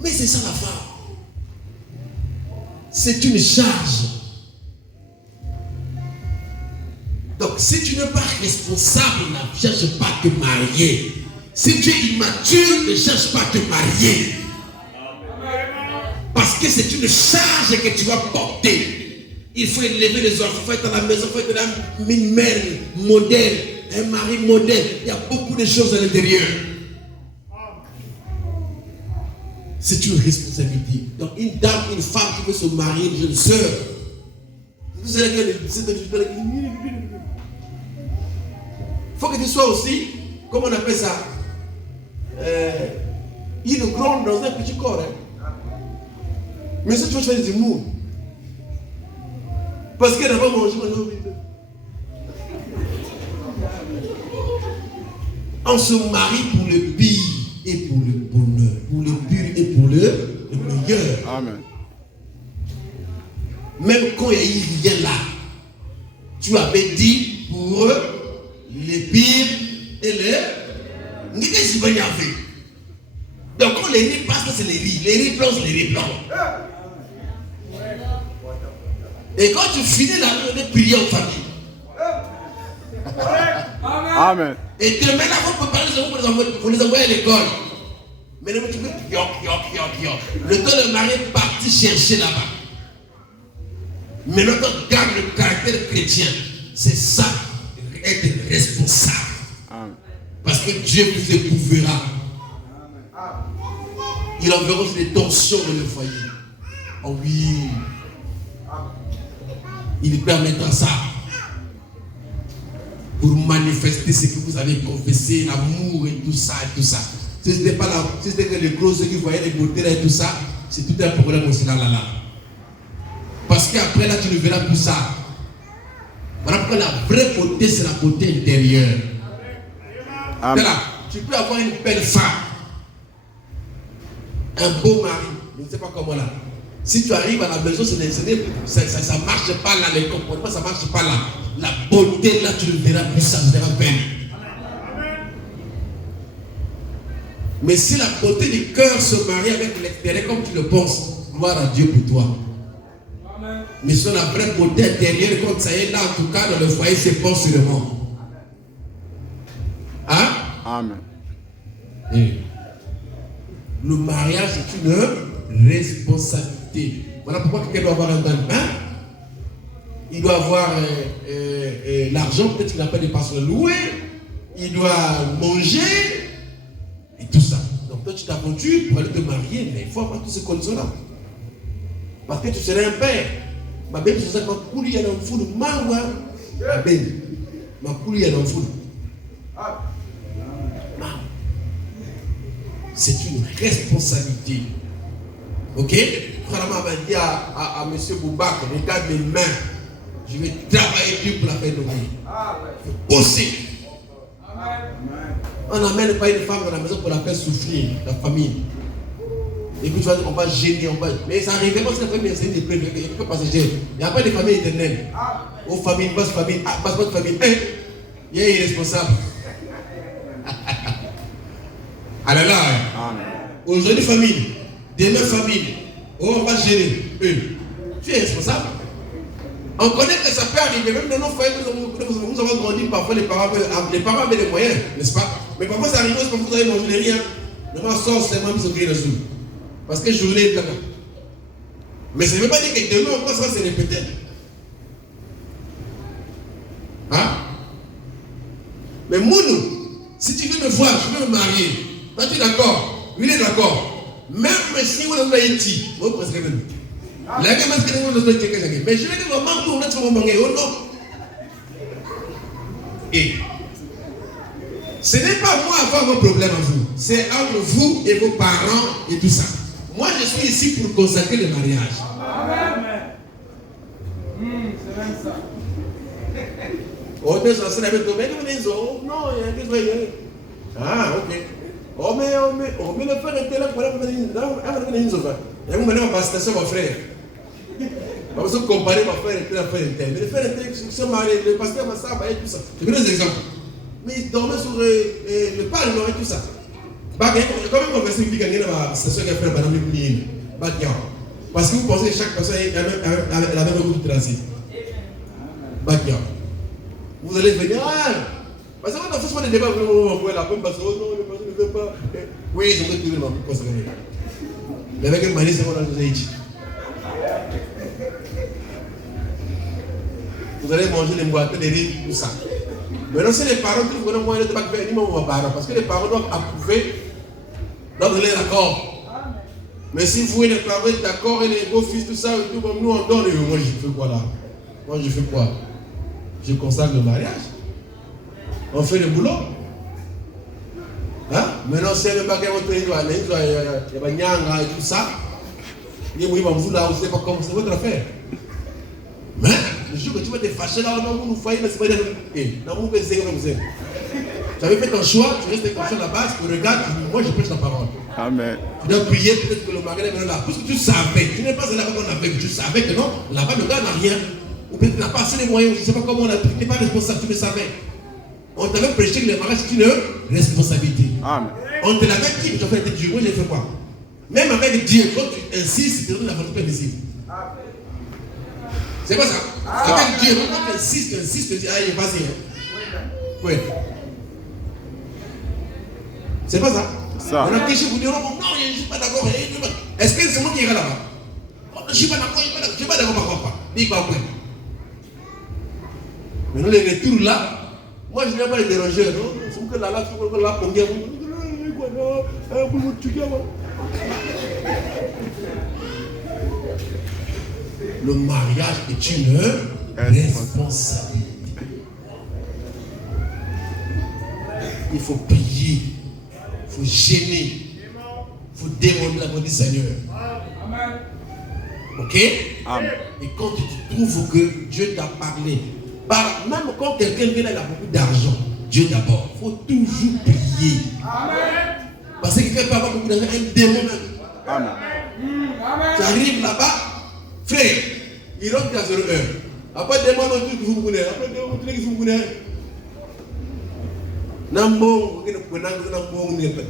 Mais c'est ça la femme. C'est une charge. Donc, si tu n'es pas responsable, ne cherche pas à te marier. Si tu es immature, ne cherche pas à te marier. Parce que c'est une charge que tu vas porter. Il faut élever les enfants, il faut être à la maison, il faut être une mère modèle, un mari modèle. Il y a beaucoup de choses à l'intérieur. C'est une responsabilité. Donc une dame, une femme qui veut se marier, une jeune sœur, il faut que tu sois aussi, comment on appelle ça, il est grand dans un petit corps. Hein. Mais ça, tu vas faire du mou. Parce qu'elle n'a pas mangé maintenant. On se marie pour le pire et pour le bonheur, pour le pur et pour le meilleur. Amen. Même quand il n'y a eu rien là, tu avais dit pour eux, les pires et les. Donc quand les riz passent, c'est les riz blancs, c'est les riz blancs. Et quand tu finis la nuit de prier en famille. Amen. Et demain là, vous préparez pour les envoyer à l'école. Mais le petit peu, le temps de mari est parti chercher là-bas. Mais notre garde le caractère chrétien. C'est ça, être responsable. Amen. Parce que Dieu vous éprouvera. Il enverra des tensions dans le foyer. Oh oui. Il permettra ça. Pour manifester ce que vous avez confessé, l'amour et tout ça, et tout ça. Si ce n'était pas là, si c'était que les gros ceux qui voyaient les beautés là et tout ça, c'est tout un problème aussi là. Parce qu'après là, tu ne verras plus ça. Voilà pourquoi la vraie beauté, c'est la beauté intérieure. Amen. Là, tu peux avoir une belle femme, un beau mari, je ne sais pas comment là. Si tu arrives à la maison, ça ne marche pas là, les comportements, ça ne marche pas là. La beauté là, tu ne verras plus ça, tu verras peine. Mais si la beauté du cœur se marie avec l'extérieur comme tu le penses, gloire à Dieu pour toi. Amen. Mais sur la vraie beauté intérieure, quand ça est là, en tout cas, dans le foyer, c'est bon seulement. Hein? Amen. Et le mariage est une responsabilité. Voilà pourquoi quelqu'un doit avoir un gagne-pain. Il doit avoir l'argent, peut-être qu'il n'a pas de dépenses à louer. Il doit manger. Et tout ça. Donc toi tu t'aventures pour aller te marier, mais il faut avoir toutes ces conditions-là. Parce que tu serais un père. Ma belle, c'est ça, ma poule, il y a un fou, ma belle. Ma poule, il y a un fou. C'est une responsabilité. Ok? Frère m'a dit à M. Boubak, regarde mes mains. Je vais travailler dur pour la faire nourrir. Il faut bosser. On n'amène pas une femme dans la maison pour la faire souffrir, la famille. Et puis tu vas dire, on va gêner, mais ça n'arrive pas parce que la famille, c'est une des premières, il faut passager. Il n'y a pas de famille éternelle. Aux familles, basse famille, basse votre famille, il y a irresponsable. Alléluia. Aujourd'hui, famille, demain, famille. Oh, on va gêner. Tu es responsable. On connaît que ça peut arriver, même dans nos foyers, nous avons grandi, parfois les parents avaient les moyens, n'est-ce pas? Mais parfois ça arrive, parce que vous avez mangé rien. Nous sort seulement mis au gré dessus. Parce que journée est là. Mais ça ne veut pas dire que demain encore ça va se répéter. Hein? Mais Mounou, si tu veux me voir, je veux me marier. Toi tu es d'accord? Oui, il est d'accord. Même si vous avez Haïti, vous pouvez se révéler. Mais je vais dire maman pour notre maman oh non. Et ce n'est pas moi avoir vos problèmes à vous, c'est entre vous et vos parents et tout ça. Moi je suis ici pour consacrer le mariage. Amen. C'est même ça. Oh, mais ça c'est avec toi, mais non, il y a des voyants. Ah, ok. Oh, mais le frère était là pour aller venir. Et vous venez à la station, mon frère. Parce que comparer ma frère et la frère était. Mais le frère était le pasteur Massa et tout ça. Je vous donne des exemples. Mais il dormait sur le parlement et tout ça. Quand même, on va essayer de gagner la station qui a fait la madame Mouline. Parce que vous pensez que chaque personne elle avait beaucoup de tracé. Vous allez venir. Parce que quand on fait souvent des débats, on voit la pomme parce que non, le pasteur ne veut pas. Oui, ils ont retrouvé ma pomme. Mais avec une manière, c'est qu'on a nous dit. Vous allez manger les boîtes, les riz, tout ça. Maintenant, c'est les parents qui vous donnent moyen de ne pas faire ni mon parent. Parce que les parents doivent approuver, doivent donner l'accord. Mais si vous et les parents êtes d'accord et les beaux fils, tout ça, tout comme nous, on donne. Moi, je fais quoi là? Moi, je fais quoi? Je consacre le mariage. On fait le boulot. Hein? Maintenant, c'est le bagage où il y a Nyanga et tout ça. Il y a vous là, vous ne savez pas comment c'est votre affaire. Mais le jour que tu vas te fâcher là, non, vous nous voyez, mais c'est pas dire. Non, vous pouvez essayer comme vous êtes. Tu avais fait ton choix, tu restes comme ça à la base, tu regardes, moi je prêche la parole. Amen. Tu dois prier, peut-être que le mariage est là. Parce que tu savais, tu n'es pas là qu'on a fait, tu savais que non, là-bas le gars n'a rien. Ou peut-être qu'il n'a pas assez les moyens, je ne sais pas comment on a pris, tu n'es pas responsable, tu le savais. On t'avait prêché que le mariage c'est une responsabilité. Amen. On te l'avait dit, mais tu as fait Dieu, moi j'ai fait quoi? Même avec Dieu, quand tu insistes, tu te donnes la volonté permissive. C'est quoi ça? Avec Dieu, quand tu insistes, tu dis, ah, il est passé. Oui. C'est pas ça? Ça. On a péché pour dire, non, je ne suis pas d'accord. Est-ce que c'est moi qui irai là-bas? Je ne suis pas d'accord, je ne suis pas d'accord, papa. Dis quoi, après? Maintenant, les retours là, moi je ne viens pas les déranger, non? C'est que là, pour dire, le mariage est une responsabilité. Il faut prier, il faut gêner, il faut demander la volonté du Seigneur. Amen. Ok? Amen. Et quand tu trouves que Dieu t'a parlé, même quand quelqu'un vient, il a beaucoup d'argent, Dieu d'abord, il faut toujours prier. Amen. Parce que quelqu'un peut avoir beaucoup d'argent, un démon même. Amen. Tu arrives là-bas, frère, il rentre à 0 heure. Après, demande un truc que vous connaissez. Après, demande un truc que vous connaissez.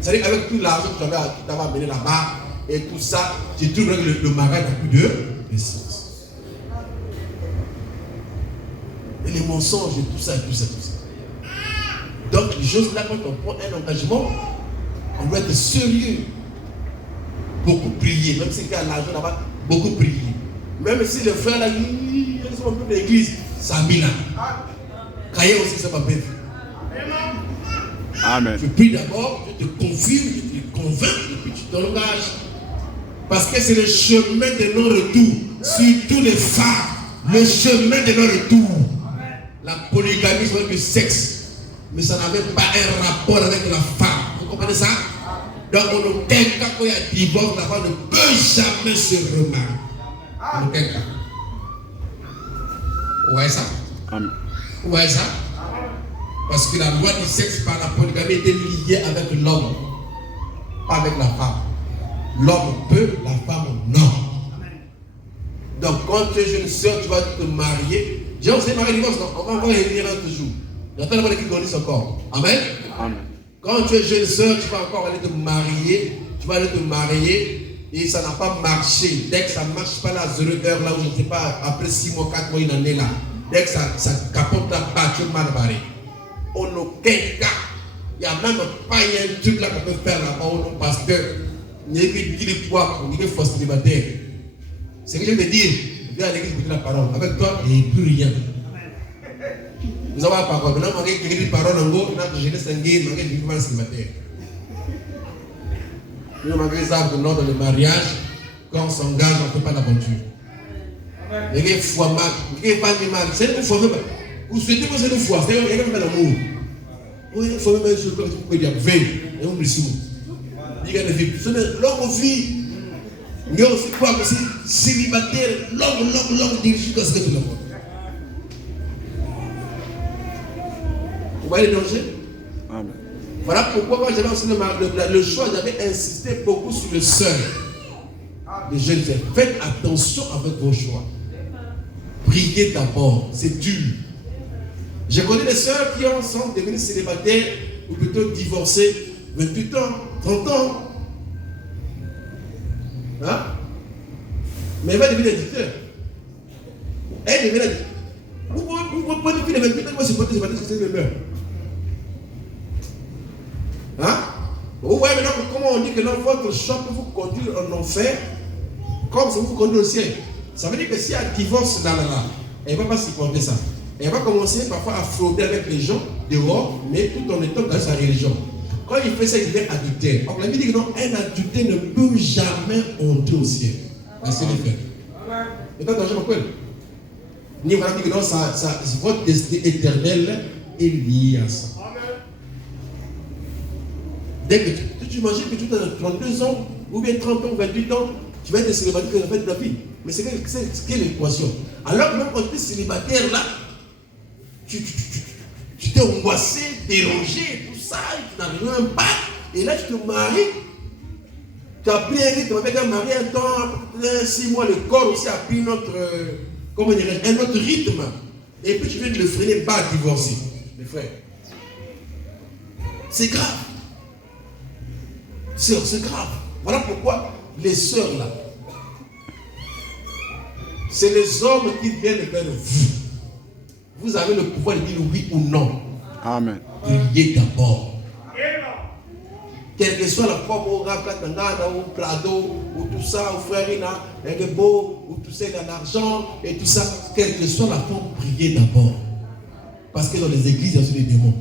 C'est-à-dire avec tout l'argent que tu avais amené là-bas et tout ça, tu trouves que le mariage n'a plus de sens. Et les mensonges et tout ça, et tout ça, tout ça. Donc, les choses là, quand on prend un engagement, on doit être sérieux. Beaucoup prier, même s'il y a l'argent là-bas, beaucoup prier. Même si le frère là, ils sont un peu de l'église, ça a mis là. Cahier aussi, ça va bien. Amen. Je prie d'abord, je te confirme, je te convainc, et puis tu t'engages. Parce que c'est le chemin de non-retour. Surtout les femmes, le chemin de non-retour. La polygamie, c'est le sexe. Mais ça n'avait pas un rapport avec la femme. Vous comprenez ça? Donc, on ne peut pas quand il y a divorce, la femme ne peut jamais se remarier. On ne peut pas. Vous voyez ça? Amen. Vous voyez ça? Parce que la loi du sexe par la polygamie était liée avec l'homme, pas avec la femme. L'homme peut, la femme non. Donc quand tu es jeune soeur, tu vas te marier. J'ai aussi marié divorce, non? On va encore revenir un autre jour. J'attends pas qu'ils grandissent encore. Amen. Amen. Quand tu es jeune soeur, tu vas encore aller te marier. Tu vas aller te marier et ça n'a pas marché. Dès que ça ne marche pas là, 0 heure, là où je ne sais pas, après 6 mois, 4 mois, une année là. Dès que ça capote là-bas, tu es mal barré. En aucun cas. Il n'y a même pas un truc là qu'on peut faire là-bas au nom parce que il y a des quoi, il y a des fausses célibataires. C'est ce que je veux te dire. Viens à l'église pour la parole. Avec toi, il n'y a plus rien. Nous avons la parole. Maintenant, on a écrit la parole en gros, on a jeunesse sanguine, on a écrit le célibataire. Nous avons des arbres dans le mariage. Quand on s'engage, on ne fait pas d'aventure. Il y a des fois mal, il y a des fois mal. C'est une fois même. Vous souhaitez que c'est une fois, c'est un peu l'amour. Oui, il faut même dire que tu peux dire veille, et on me dit il y a des vies. L'homme vit, il y a aussi quoi aussi célibataire, l'homme dirige jusqu'à ce que tu le vois. Vous voyez les dangers? Amen. Voilà pourquoi moi j'avais aussi le choix, j'avais insisté beaucoup sur le seul. Les jeunes filles, faites attention avec vos choix. Priez d'abord, c'est dur. Je connais des sœurs qui sont devenues célibataires ou plutôt divorcées 28 ans, 30 ans. Hein? Mais elle va devenir éditeur. Elle devient éditeur. Vous pouvez depuis les 28 ans, moi je peux te battre, c'est le meurtre. Hein? Vous voyez maintenant comment on dit que votre choix peut vous conduire en enfer, comme ça vous conduit au ciel. Ça veut dire que si elle divorce là, elle ne va pas supporter ça. Elle va commencer parfois à frauder avec les gens dehors, mais tout en étant dans sa religion. Quand il fait ça, il devient adultère. Donc la Bible dit que non, un adultère ne peut jamais entrer au ciel. C'est le fait. Et pas danger, pourquoi? Ni voilà dit que non, votre destin éternel est lié à ça. Dès que tu imagines que tu as 32 ans, ou bien 30 ans, 28 ans, tu vas être célibataire que la fin de ta vie. Mais c'est quelle équation? Alors même quand tu es célibataire là, tu t'es angoissé, dérangé, tout ça, tu n'as rien pas. Et là, tu te maries. Tu as pris un rythme avec un mari un temps, 6 mois, le corps aussi a pris notre, comment dirais, un autre rythme. Et puis tu viens de le freiner, pas à divorcer. Mes frères. C'est grave. C'est grave. Voilà pourquoi les sœurs là, c'est les hommes qui viennent vers vous. Vous avez le pouvoir de dire oui ou non. Amen. Priez d'abord. Quelle que soit la forme au raplatangana, au plado, ou tout ça, au frérina, un beau, ou tout ça, il y a l'argent, et tout ça, quelle que soit la forme, priez d'abord. Parce que dans les églises, il y a aussi des démons.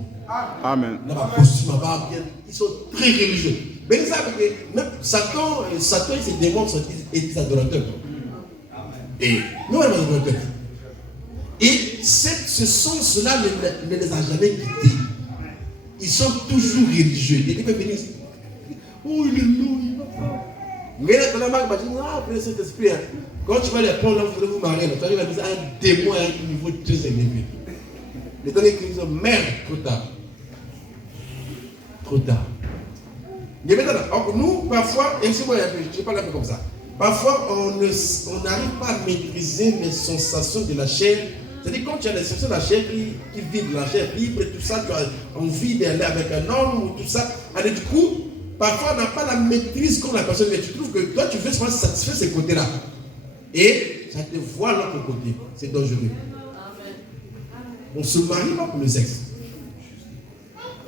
Amen. Là, ils sont très religieux. Mais ça, même Satan et ses démons sont des adorateurs. Et nous, on est adorateurs. Et ce sens-là ne les a jamais quittés. Ils sont toujours religieux. Ils peuvent venir ici. Oh, il est lourd, il va pas. Mais là, quand la marque va dire, ah, prenez cet esprit. Quand tu vas les prendre, là, vous allez vous marier. Tu arrives à dire un démon à un niveau très élevé. Les temps qu'ils disent, merde, trop tard. Trop tard. Mais maintenant, nous, parfois, et c'est moi, je ne parle pas comme ça. Parfois, on n'arrive pas à maîtriser les sensations de la chair. C'est-à-dire, quand tu as les sensations de la chair qui vibre, la chair libre et tout ça, tu as envie d'aller avec un homme ou tout ça. Et du coup, parfois, on n'a pas la maîtrise comme la personne, mais tu trouves que toi, tu veux seulement satisfaire ces côtés-là. Et ça te voit l'autre côté. C'est dangereux. On ne se marie pas pour le sexe.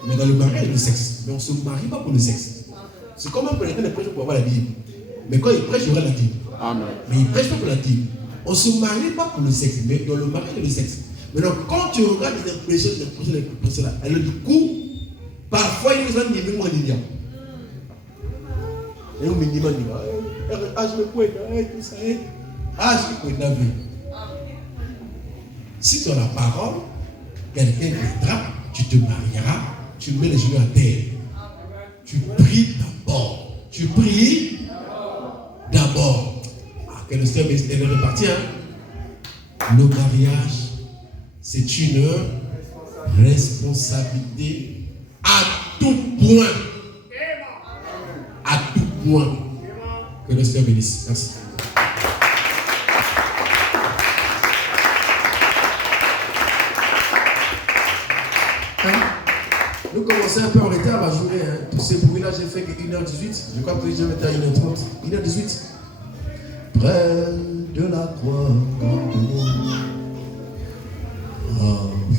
Mais dans le mariage, il y a le sexe. Mais on ne se marie pas pour le sexe. C'est comme un prédicateur de prêche pour avoir la Bible. Mais quand il prêche, il y aura la Bible. Amen. Mais il ne prêche pas pour la Bible. On ne se marie pas pour le sexe, mais dans le mariage, il y a le sexe. Maintenant, quand tu regardes les impressions là, alors du coup, parfois, il y a des gens qui disent, et on me dit, je me pointe, tout ça, je me pointe. Si tu as la parole, quelqu'un viendra, tu te marieras, tu mets les genoux à terre. Tu pries d'abord. Tu pries d'abord. Ah, que le Seigneur est reparti. Hein? Le mariage, c'est une responsabilité à tout point. À tout point. Que le Seigneur bénisse. Merci. Nous commençons un peu en retard la journée. Tous ces bruits-là, j'ai fait que 1h18. Je crois que j'ai été à 1h30. 1h18. Près de la croix,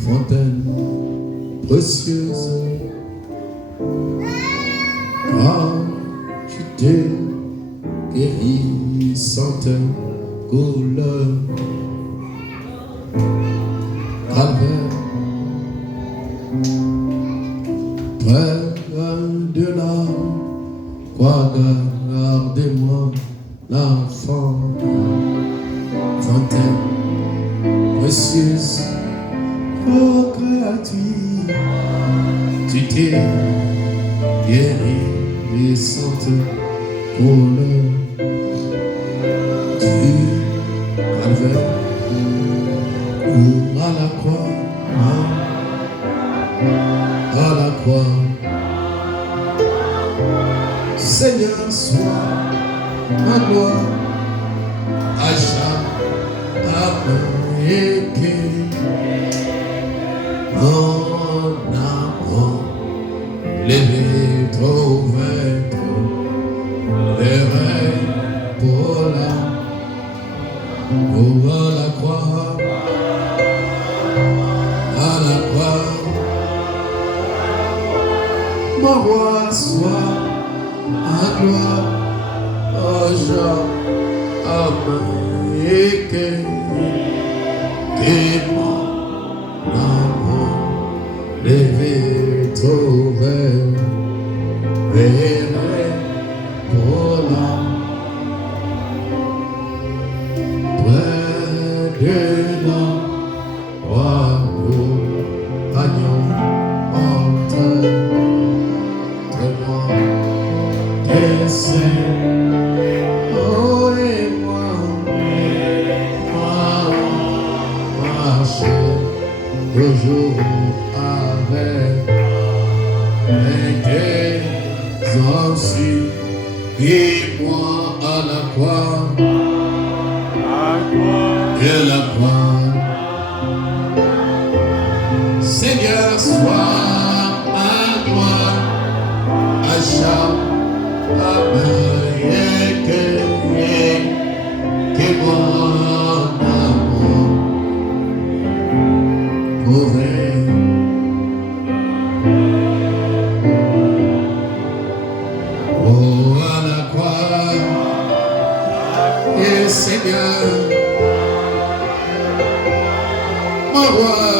fontaine précieuse, tu t'es guérissante couleur calvaire. Près de la croix, gardez-moi l'enfant, fontaine précieuse, oh gratuit, tu t'es guérissante pour le du calvaire ou à la croix, à la croix. Seigneur, sois ma gloire, Acha, Abreke, mon amour, levé trop vaincre, les rêves pour la, pour à la croix, à la croix, mon roi, sois ma gloire, Acha, Abreke, et mon amour, levé trop vaincre, verrai pour la près de la croix, agneau entre moi, tes saints, oh et moi, marcher toujours avec tes anges et moi à la croix, et la croix. Seigneur, sois ma gloire, Acha, Abreke, que mon amour pourrait. Oh, à la croix, et Seigneur, mon roi,